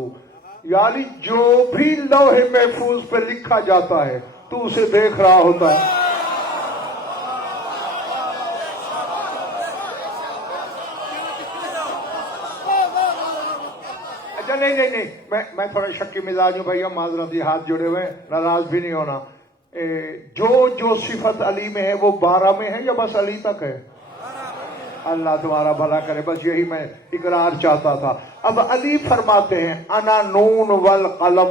یعنی جو بھی لوح محفوظ پہ لکھا جاتا ہے تو اسے دیکھ رہا ہوتا ہے۔ اچھا نہیں، میں تھوڑا شکی مزاج ہوں بھائی، معذرت، یہ ہاتھ جڑے ہوئے ہیں، ناراض بھی نہیں ہونا۔ جو صفت علی میں ہے وہ 12 میں ہے یا بس علی تک ہے؟ اللہ تمہارا بھلا کرے، بس یہی میں اقرار چاہتا تھا۔ اب علی فرماتے ہیں انا نون والقلم،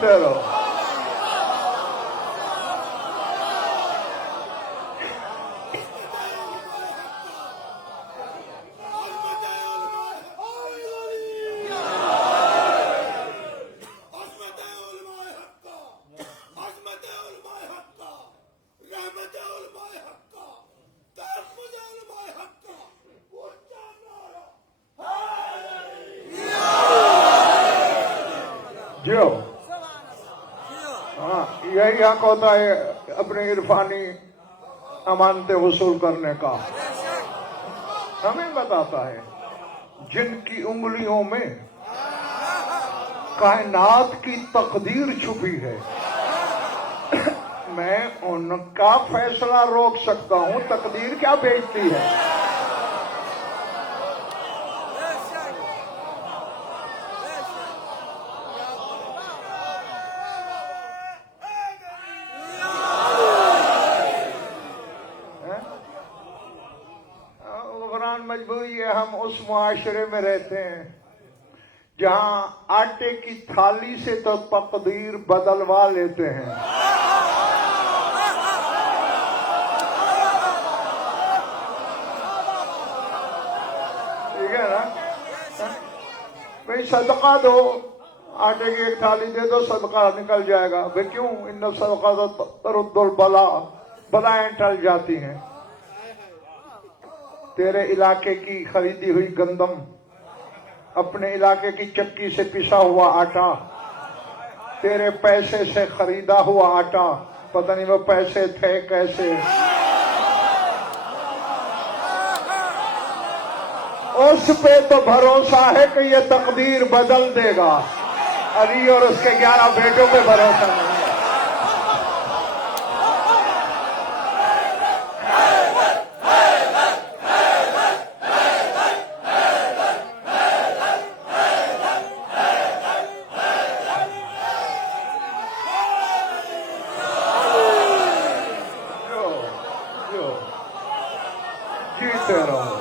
Pero ہاں یہی حق ہوتا ہے اپنے عرفانی امانتیں وصول کرنے کا. ہمیں بتاتا ہے جن کی انگلیوں میں کائنات کی تقدیر چھپی ہے میں ان کا فیصلہ روک سکتا ہوں، تقدیر کیا بیچتی ہے. غفران مجبوری ہے، ہم اس معاشرے میں رہتے ہیں جہاں آٹے کی تھالی سے تو تقدیر بدلوا لیتے ہیں. ٹھیک ہے نا؟ بھئی صدقہ دو، آٹے کی ایک تھالی دے دو، صدقہ نکل جائے گا. بھئی کیوں؟ ان صدقہ ترد البلا، بلائیں ٹل جاتی ہیں. تیرے علاقے کی خریدی ہوئی گندم، اپنے علاقے کی چکی سے پسا ہوا آٹا، تیرے پیسے سے خریدا ہوا آٹا، پتہ نہیں وہ پیسے تھے کیسے. اس پہ تو بھروسہ ہے کہ یہ تقدیر بدل دے گا. علی اور اس کے 11 بیٹوں پہ بھروسہ نہیں ہے. جیتے رہو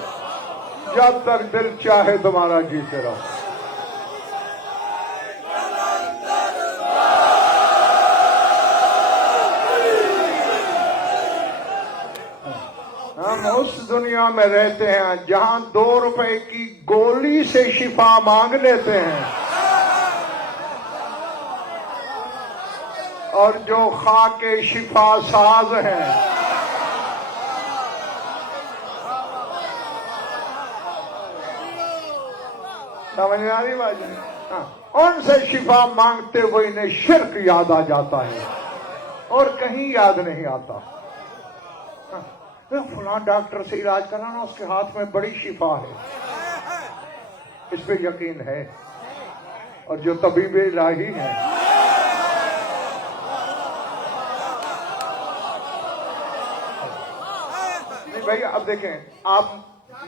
جب تک دل چاہے تمہارا، جیتے رہو. ہم اس دنیا میں رہتے ہیں جہاں 2 روپے کی گولی سے شفا مانگ لیتے ہیں، اور جو خاک شفا ساز ہیں سمجھ میں آ رہی بات؟ ان سے شفا مانگتے ہوئے انہیں شرک یاد آ جاتا ہے اور کہیں یاد نہیں آتا. فلاں ڈاکٹر سے علاج کرانا، اس کے ہاتھ میں بڑی شفا ہے، اس پہ یقین ہے. اور جو طبیب الہی ہیں نہیں بھائی، اب دیکھیں آپ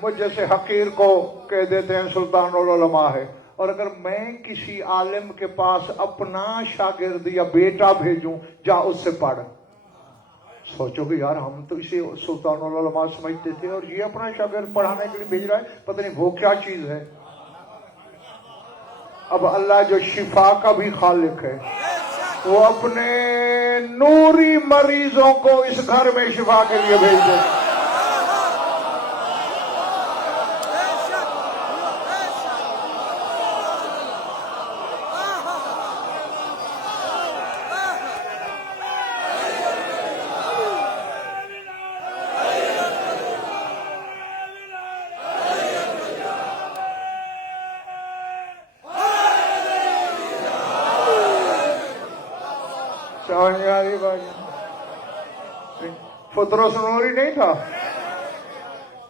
مجھ جیسے حقیر کو کہہ دیتے ہیں سلطان العلماء ہے، اور اگر میں کسی عالم کے پاس اپنا شاگرد یا بیٹا بھیجوں، جا اس سے پڑھ، سوچو کہ یار ہم تو اسے سلطان العلماء سمجھتے تھے اور یہ اپنا شاگرد پڑھانے کے لیے بھیج رہا ہے، پتہ نہیں وہ کیا چیز ہے. اب اللہ جو شفا کا بھی خالق ہے، وہ اپنے نوری مریضوں کو اس گھر میں شفا کے لیے بھیج دے. فطرت نوری نہیں تھا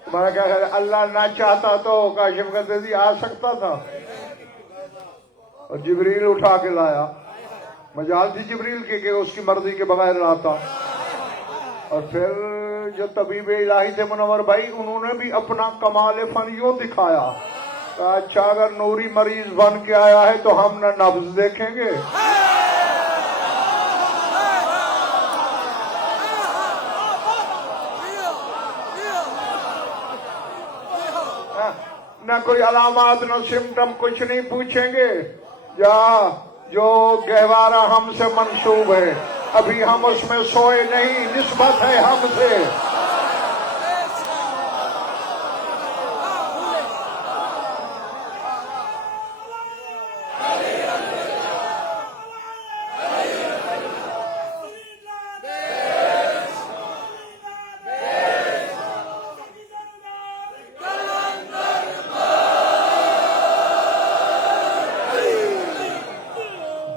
تمہارا؟ کیا خیال ہے اللہ نہ چاہتا تو کاشف قدسی آ سکتا تھا؟ اور جبریل اٹھا کے لایا. مجال تھی جبریل کی کہ اس کی مرضی کے بغیر لاتا. اور پھر جو طبیب الہی تھے منور بھائی، انہوں نے بھی اپنا کمال فن یوں دکھایا کہ اچھا اگر نوری مریض بن کے آیا ہے تو ہم نہ نبض دیکھیں گے، نہ کوئی علامات نہ سمٹم، کچھ نہیں پوچھیں گے. یا جو گہوارہ ہم سے منسوب ہے، ابھی ہم اس میں سوئے نہیں، نسبت ہے ہم سے.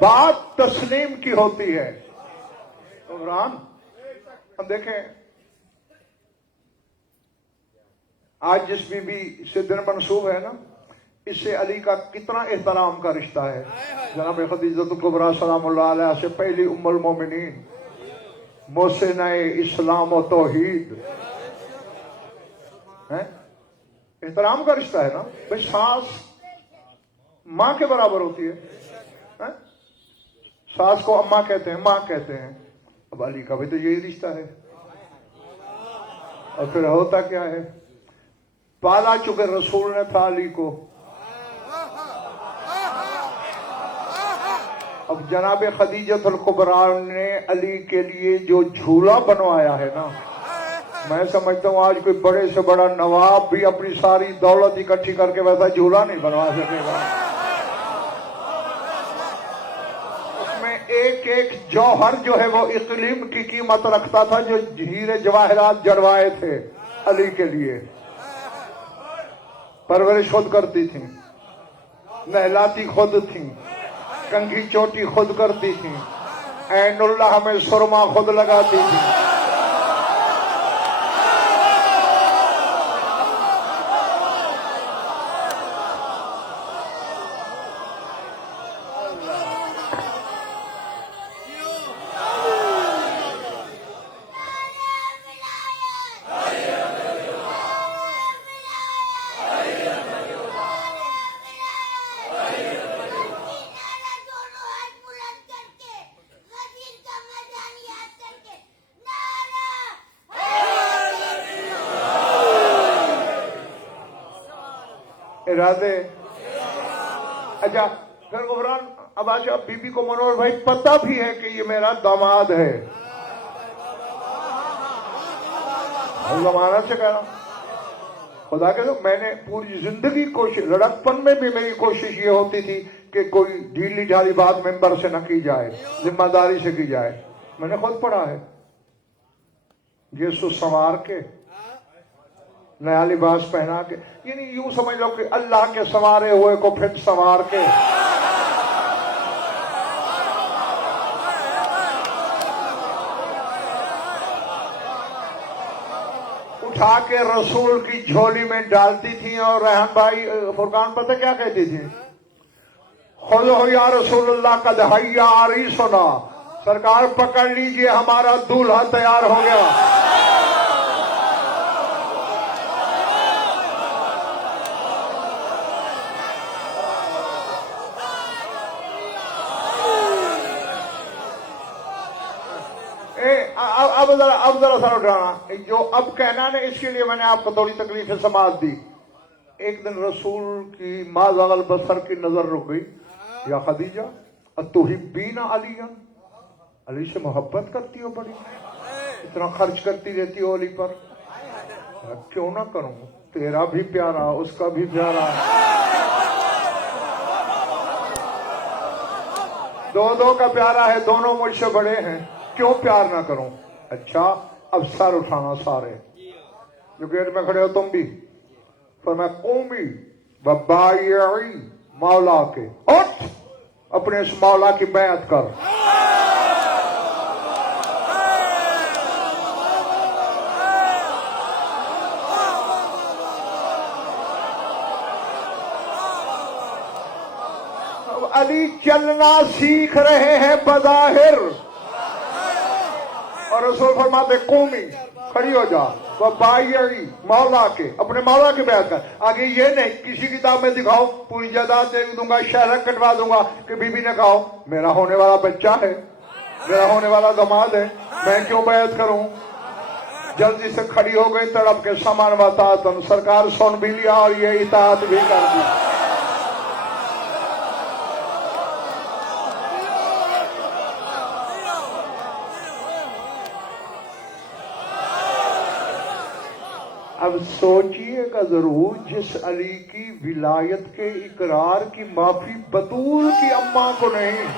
بات تسلیم کی ہوتی ہے، عمران دیکھیں آج جس بیوی سے دن منسوب ہے نا اس سے علی کا کتنا احترام کا رشتہ ہے. جناب خدیجہ کبریٰ سلام اللہ علیہ سے پہلی ام المومنین محسنہ اسلام و توحید احترام کا رشتہ ہے نا. بھائی ساس ماں کے برابر ہوتی ہے. ساس کو اماں کہتے ہیں ماں کہتے ہیں. اب علی کا بھی تو یہی رشتہ ہے. اور پھر ہوتا کیا ہے پالا چکے رسول نے تھا علی کو. اب جناب خدیجہ الکبریٰ نے علی کے لیے جو جھولا بنوایا ہے نا میں سمجھتا ہوں آج کوئی بڑے سے بڑا نواب بھی اپنی ساری دولت اکٹھی کر کے ویسا جھولا نہیں بنوا سکے گا. اس میں ایک ایک جوہر جو ہے وہ اقلیم کی قیمت رکھتا تھا جو ہیرے جواہرات جڑوائے تھے علی کے لیے. پرورش خود کرتی تھیں نہلاتی خود تھیں کنگھی چوٹی خود کرتی تھیں عین اللہ میں سرما خود لگاتی تھیں. ارادے. اچھا پھر عمران اب آج بی بی کو منور بھائی پتہ بھی ہے کہ یہ میرا داماد ہے. زمانہ سے کہہ رہا ہوں خدا کے تو میں نے پوری زندگی کوشش لڑکپن میں بھی میری کوشش یہ ہوتی تھی کہ کوئی ڈھیلی ڈھالی بات ممبر سے نہ کی جائے ذمہ داری سے کی جائے. میں نے خود پڑھا ہے یسو سنوار کے نیا لباس پہنا کے یعنی یوں سمجھ لو کہ اللہ کے سنوارے ہوئے کو پھر سنوار کے اٹھا کے رسول کی جھولی میں ڈالتی تھیں. اور ریحان بھائی فرقان پتہ کیا کہتی تھی خذو یا رسول اللہ قد حیا عریسنا سرکار پکڑ لیجئے ہمارا دولہا تیار ہو گیا. اب ذرا سا اٹھانا جو اب کہنا نا اس کے لیے میں نے آپ کو تھوڑی تکلیفیں سماعت دی. ایک دن رسول کی ما زاغ البصر کی نظر رک گئی. یا خدیجہ اتحبین علی علی سے محبت کرتی ہو بڑی اتنا خرچ کرتی رہتی ہو علی پر. کیوں نہ کروں تیرا بھی پیارا اس کا بھی پیارا دو کا پیارا ہے دونوں مجھ سے بڑے ہیں کیوں پیار نہ کروں. اچھا اب سر اٹھانا سارے جو گیٹ میں کھڑے ہو تم بھی فرمایا قومی وبایعی مولا کے اٹھ اپنے اس مولا کی بیعت کر. علی چلنا سیکھ رہے ہیں بظاہر اور رسول فرماتے قومی کھڑی ہو جا وہ بائیعی مولا کے اپنے مولا کے بیعت کر. آگے یہ نہیں کسی کتاب میں دکھاؤ پوری جائیداد دے دوں گا شہر کٹوا دوں گا کہ بی بی نے کہا میرا ہونے والا بچہ ہے میرا ہونے والا داماد ہے میں کیوں بیعت کروں. جلدی سے کھڑی ہو گئی تڑپ کے سامان وطاعتن سرکار سن بھی لیا اور یہ اطاعت بھی کر دی. اب سوچئے گا ضرور جس علی کی ولایت کے اقرار کی معافی بطول کی اماں کو نہیں.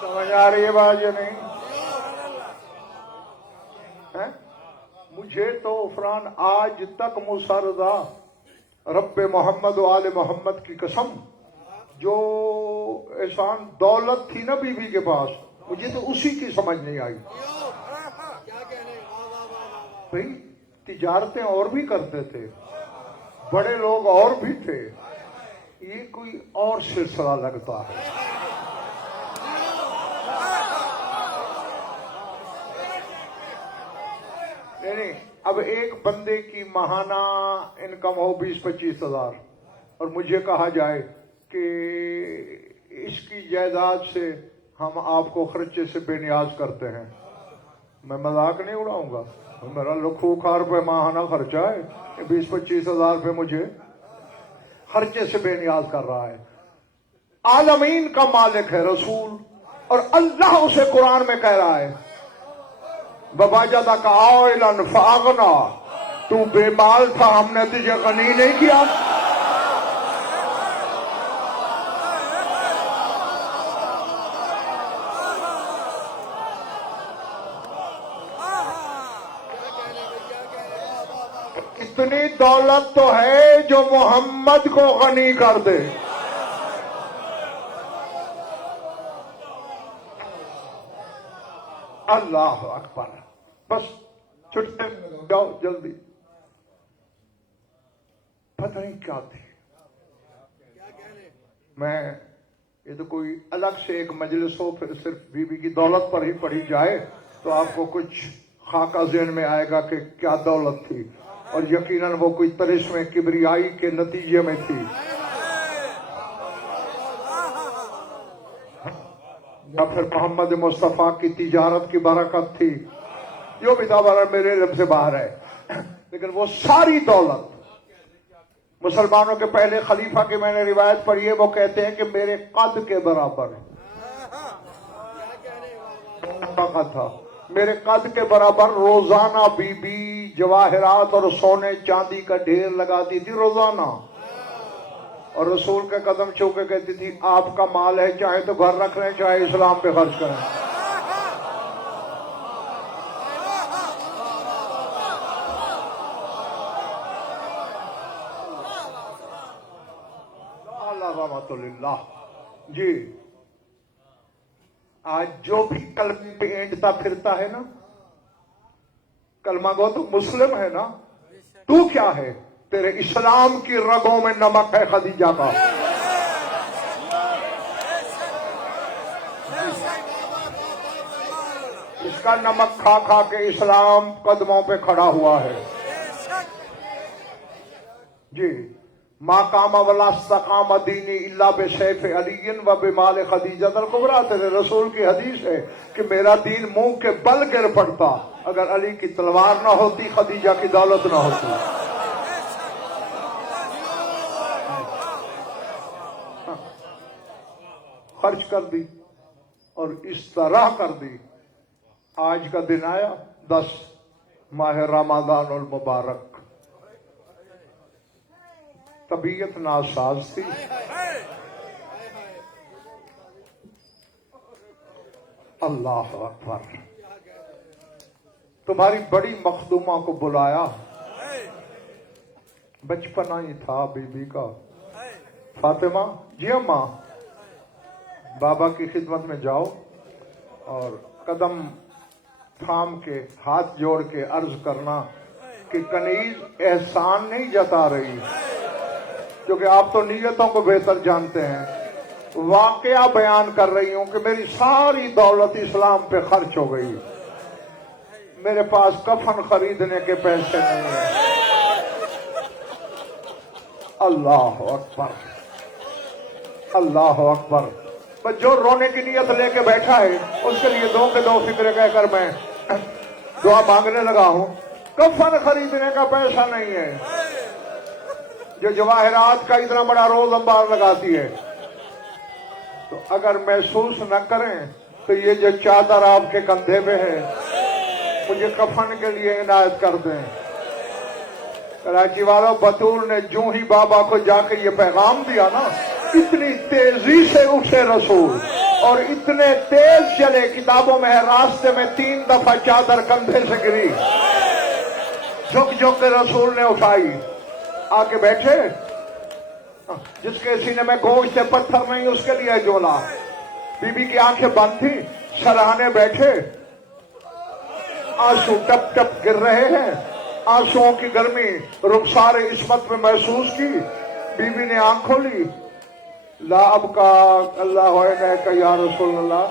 سمجھ آ رہی ہے بات یا نہیں؟ ہیں؟ مجھے تو عفران آج تک مسردا رب محمد و آل محمد کی قسم، جو احسان دولت تھی نا بی بی کے پاس، مجھے تو اسی کی سمجھ نہیں آئی۔ بھئی تجارتیں اور بھی کرتے تھے، بڑے لوگ اور بھی تھے، یہ کوئی اور سلسلہ لگتا ہے۔ نہیں، اب ایک بندے کی ماہانہ انکم ہو 20-25 ہزار اور مجھے کہا جائے کہ اس کی جائیداد سے ہم آپ کو خرچے سے بے نیاز کرتے ہیں، میں مذاق نہیں اڑاؤں گا، میرا لکھوں کھار پہ ماہانہ خرچہ ہے، 20-25 ہزار پہ مجھے خرچے سے بے نیاز کر رہا ہے۔ عالمین کا مالک ہے رسول، اور اللہ اسے قرآن میں کہہ رہا ہے وَوَجَدَكَ عَائِلًا فَأَغْنَىٰ، تو بے مال تھا ہم نے تجھے غنی نہیں کیا۔ اتنی دولت تو ہے جو محمد کو غنی کر دے۔ اللہ اکبر، بس چھٹے جاؤ جلدی۔ پتہ نہیں کیا تھی، میں یہ تو کوئی الگ سے ایک مجلس ہو، پھر صرف بی بی کی دولت پر ہی پڑھی جائے تو آپ کو کچھ خاکہ ذہن میں آئے گا کہ کیا دولت تھی، اور یقیناً وہ کوئی ترشم کبریائی کے نتیجے میں تھی، یا پھر محمد مصطفیٰ کی تجارت کی برکت تھی، جو بھی دعویٰ میرے علم سے باہر ہے، لیکن وہ ساری دولت مسلمانوں کے پہلے خلیفہ کی میں نے روایت پڑھی ہے، وہ کہتے ہیں کہ میرے قد کے برابر تھا، میرے قد کے برابر روزانہ بی بی جواہرات اور سونے چاندی کا ڈھیر لگاتی تھی روزانہ، اور رسول کے قدم چھو کے کہتی تھی آپ کا مال ہے، چاہے تو گھر رکھ لیں، چاہے اسلام پہ خرچ کریں۔ اللہ رحمت اللہ جی، آج جو بھی کلمے پہ اینٹتا پھرتا ہے نا، کلمہ گو تو مسلم ہے نا، تو کیا ہے؟ تیرے اسلام کی رگوں میں نمک ہے خدیجہ کا۔ اس کا نمک کھا کھا کے اسلام قدموں پہ کھڑا ہوا ہے جی۔ ما قام ولا استقام دینی الا بسیف علی و بمال خدیجہ الکبریٰ، تیرے رسول کی حدیث ہے کہ میرا دین منہ کے بل گر پڑتا اگر علی کی تلوار نہ ہوتی، خدیجہ کی دولت نہ ہوتی۔ خرچ کر دی اور اس طرح کر دی۔ آج کا دن آیا 10 ماہ رمضان المبارک، طبیعت ناساز تھی، اللہ اکبر، تمہاری بڑی مخدومہ کو بلایا، بچپنا ہی تھا بی بی کا، فاطمہ جی اماں بابا کی خدمت میں جاؤ، اور قدم تھام کے ہاتھ جوڑ کے عرض کرنا کہ کنیز احسان نہیں جتا رہی، کیونکہ آپ تو نیتوں کو بہتر جانتے ہیں، واقعہ بیان کر رہی ہوں کہ میری ساری دولت اسلام پہ خرچ ہو گئی، میرے پاس کفن خریدنے کے پیسے نہیں ہیں۔ اللہ اکبر، اللہ اکبر۔ بس جو رونے کی نیت لے کے بیٹھا ہے اس کے لیے دو کے دو فکرے کہہ کر میں دعا مانگنے لگا ہوں۔ کفن خریدنے کا پیسہ نہیں ہے، جو جواہرات کا اتنا بڑا روز انبار لگاتی ہے، تو اگر محسوس نہ کریں تو یہ جو چادر آپ کے کندھے پہ ہے مجھے کفن کے لیے عنایت کر دیں۔ کراچی والوں، بطول نے جو ہی بابا کو جا کے یہ پیغام دیا نا، اتنی تیزی سے اٹھے رسول اور اتنے تیز چلے، کتابوں میں ہے راستے میں 3 دفعہ چادر کندھے سے گری، جھک جھک کے رسول نے اٹھائی، آ کے بیٹھے، جس کے سینے میں گوشت پتھر نہیں اس کے لیے جولا، بی بی کی آنکھیں بند تھی، سرہانے بیٹھے، آنسو ٹپ ٹپ گر رہے ہیں، آنسوؤں کی گرمی رخسار عصمت میں محسوس کی، بی بی نے آنکھ کھولی، لا ابکا اللہ ہوئے کہ یا رسول اللہ،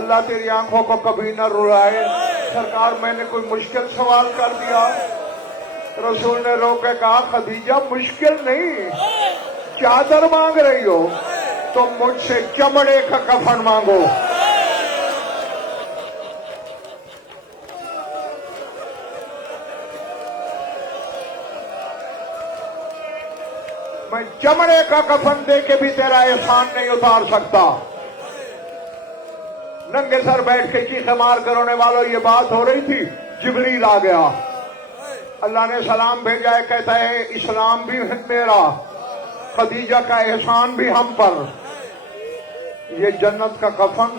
اللہ تیری آنکھوں کو کبھی نہ رلائے، سرکار میں نے کوئی مشکل سوال کر دیا؟ رسول نے رو کے کہا خدیجہ مشکل نہیں، چادر مانگ رہی ہو تو مجھ سے چمڑے کا کفن مانگو۔ میں چمڑے کا کفن دے کے بھی تیرا احسان نہیں اتار سکتا۔ ننگے سر بیٹھ کے چیخے مار کر رونے والوں یہ بات ہو رہی تھی، جبریل آ گیا، اللہ نے سلام بھیجا ہے، کہتا ہے اسلام بھی میرا، خدیجہ کا احسان بھی ہم پر، یہ جنت کا کفن،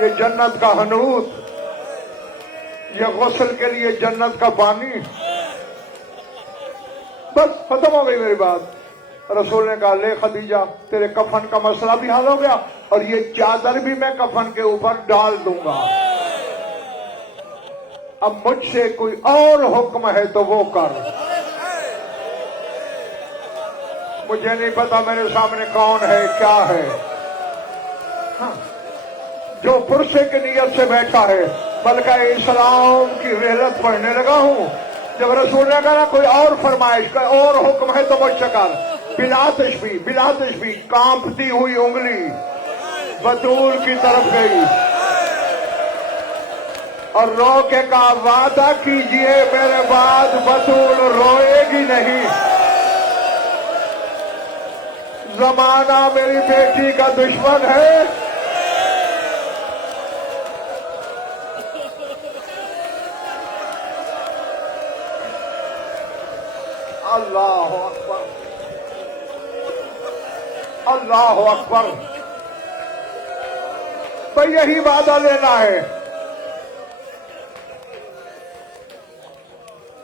یہ جنت کا حنوط، یہ غسل کے لیے جنت کا پانی، بس ختم ہو گئی میری بات۔ رسول نے کہا لے خدیجہ تیرے کفن کا مسئلہ بھی حل ہو گیا، اور یہ چادر بھی میں کفن کے اوپر ڈال دوں گا، اب مجھ سے کوئی اور حکم ہے تو وہ کر۔ مجھے نہیں پتا میرے سامنے کون ہے کیا ہے، ہاں جو پرسے کی نیت سے بیٹھا ہے، ملکہ اسلام کی رحلت پڑھنے لگا ہوں، جب رسول نے کہا کوئی اور فرمائش کا اور حکم ہے تو مجھ سے کر، بلا تشبیہ کانپتی ہوئی انگلی بطول کی طرف گئی اور رو کے کہا وعدہ کیجئے میرے بعد بطول روئے گی نہیں، زمانہ میری بیٹی کا دشمن ہے، اللہ اکبر، اللہ اکبر، تو یہی وعدہ لینا ہے۔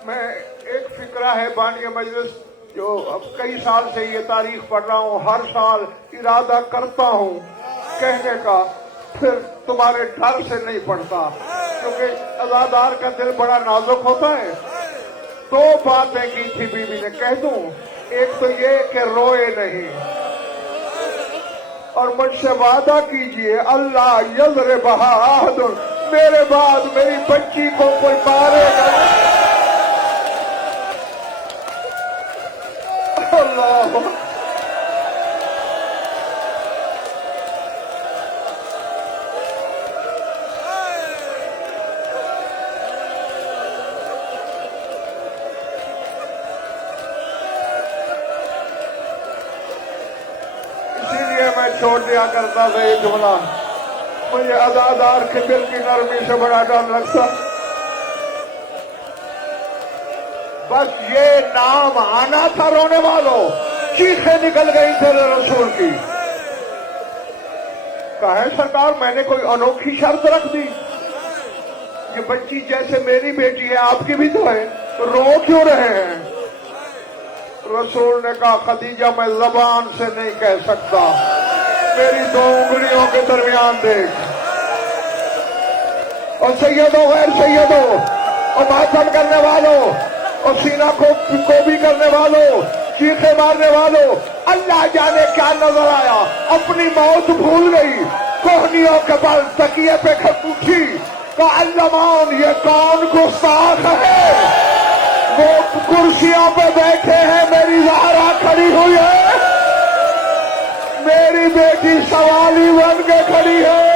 میں ایک فکرہ ہے بانی مجلس جو اب کئی سال سے یہ تاریخ پڑھ رہا ہوں، ہر سال ارادہ کرتا ہوں کہنے کا، پھر تمہارے ڈر سے نہیں پڑھتا، کیونکہ عزادار کا دل بڑا نازک ہوتا ہے۔ 2 باتیں کی تھی بی بی نے، کہہ دوں، ایک تو یہ کہ روئے نہیں، اور مجھ سے وعدہ کیجئے اللہ یضربھا احد، میرے بعد میری بچی کو کوئی مارے گا، اللہ چھوڑ دیا کرتا تھا یہ جملہ، مجھے عزادار کے دل کی نرمی سے بڑا ڈر لگتا، بس یہ نام آنا تھا رونے والوں، چیخیں نکل گئی تیرے رسول کی، کہے سرکار میں نے کوئی انوکھی شرط رکھ دی، یہ بچی جیسے میری بیٹی ہے آپ کی بھی تو ہے، رو کیوں رہے ہیں؟ رسول نے کہا خدیجہ میں زبان سے نہیں کہہ سکتا، میری 2 انگلیوں کے درمیان دیکھ، اور سیدوں غیر سیدوں اور ماتم کرنے والوں اور سینہ کو بھی کرنے والوں، چیخے مارنے والوں، اللہ جانے کیا نظر آیا، اپنی موت بھول گئی، کوہنیوں کے بل تکیے پہ اٹھی، کہا علمان یہ کون گستاخ ہے، وہ کرسیوں پہ بیٹھے ہیں، میری زہرا کھڑی ہوئی ہے، میری بیٹی سوالی بن کے کھڑی ہے،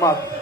مت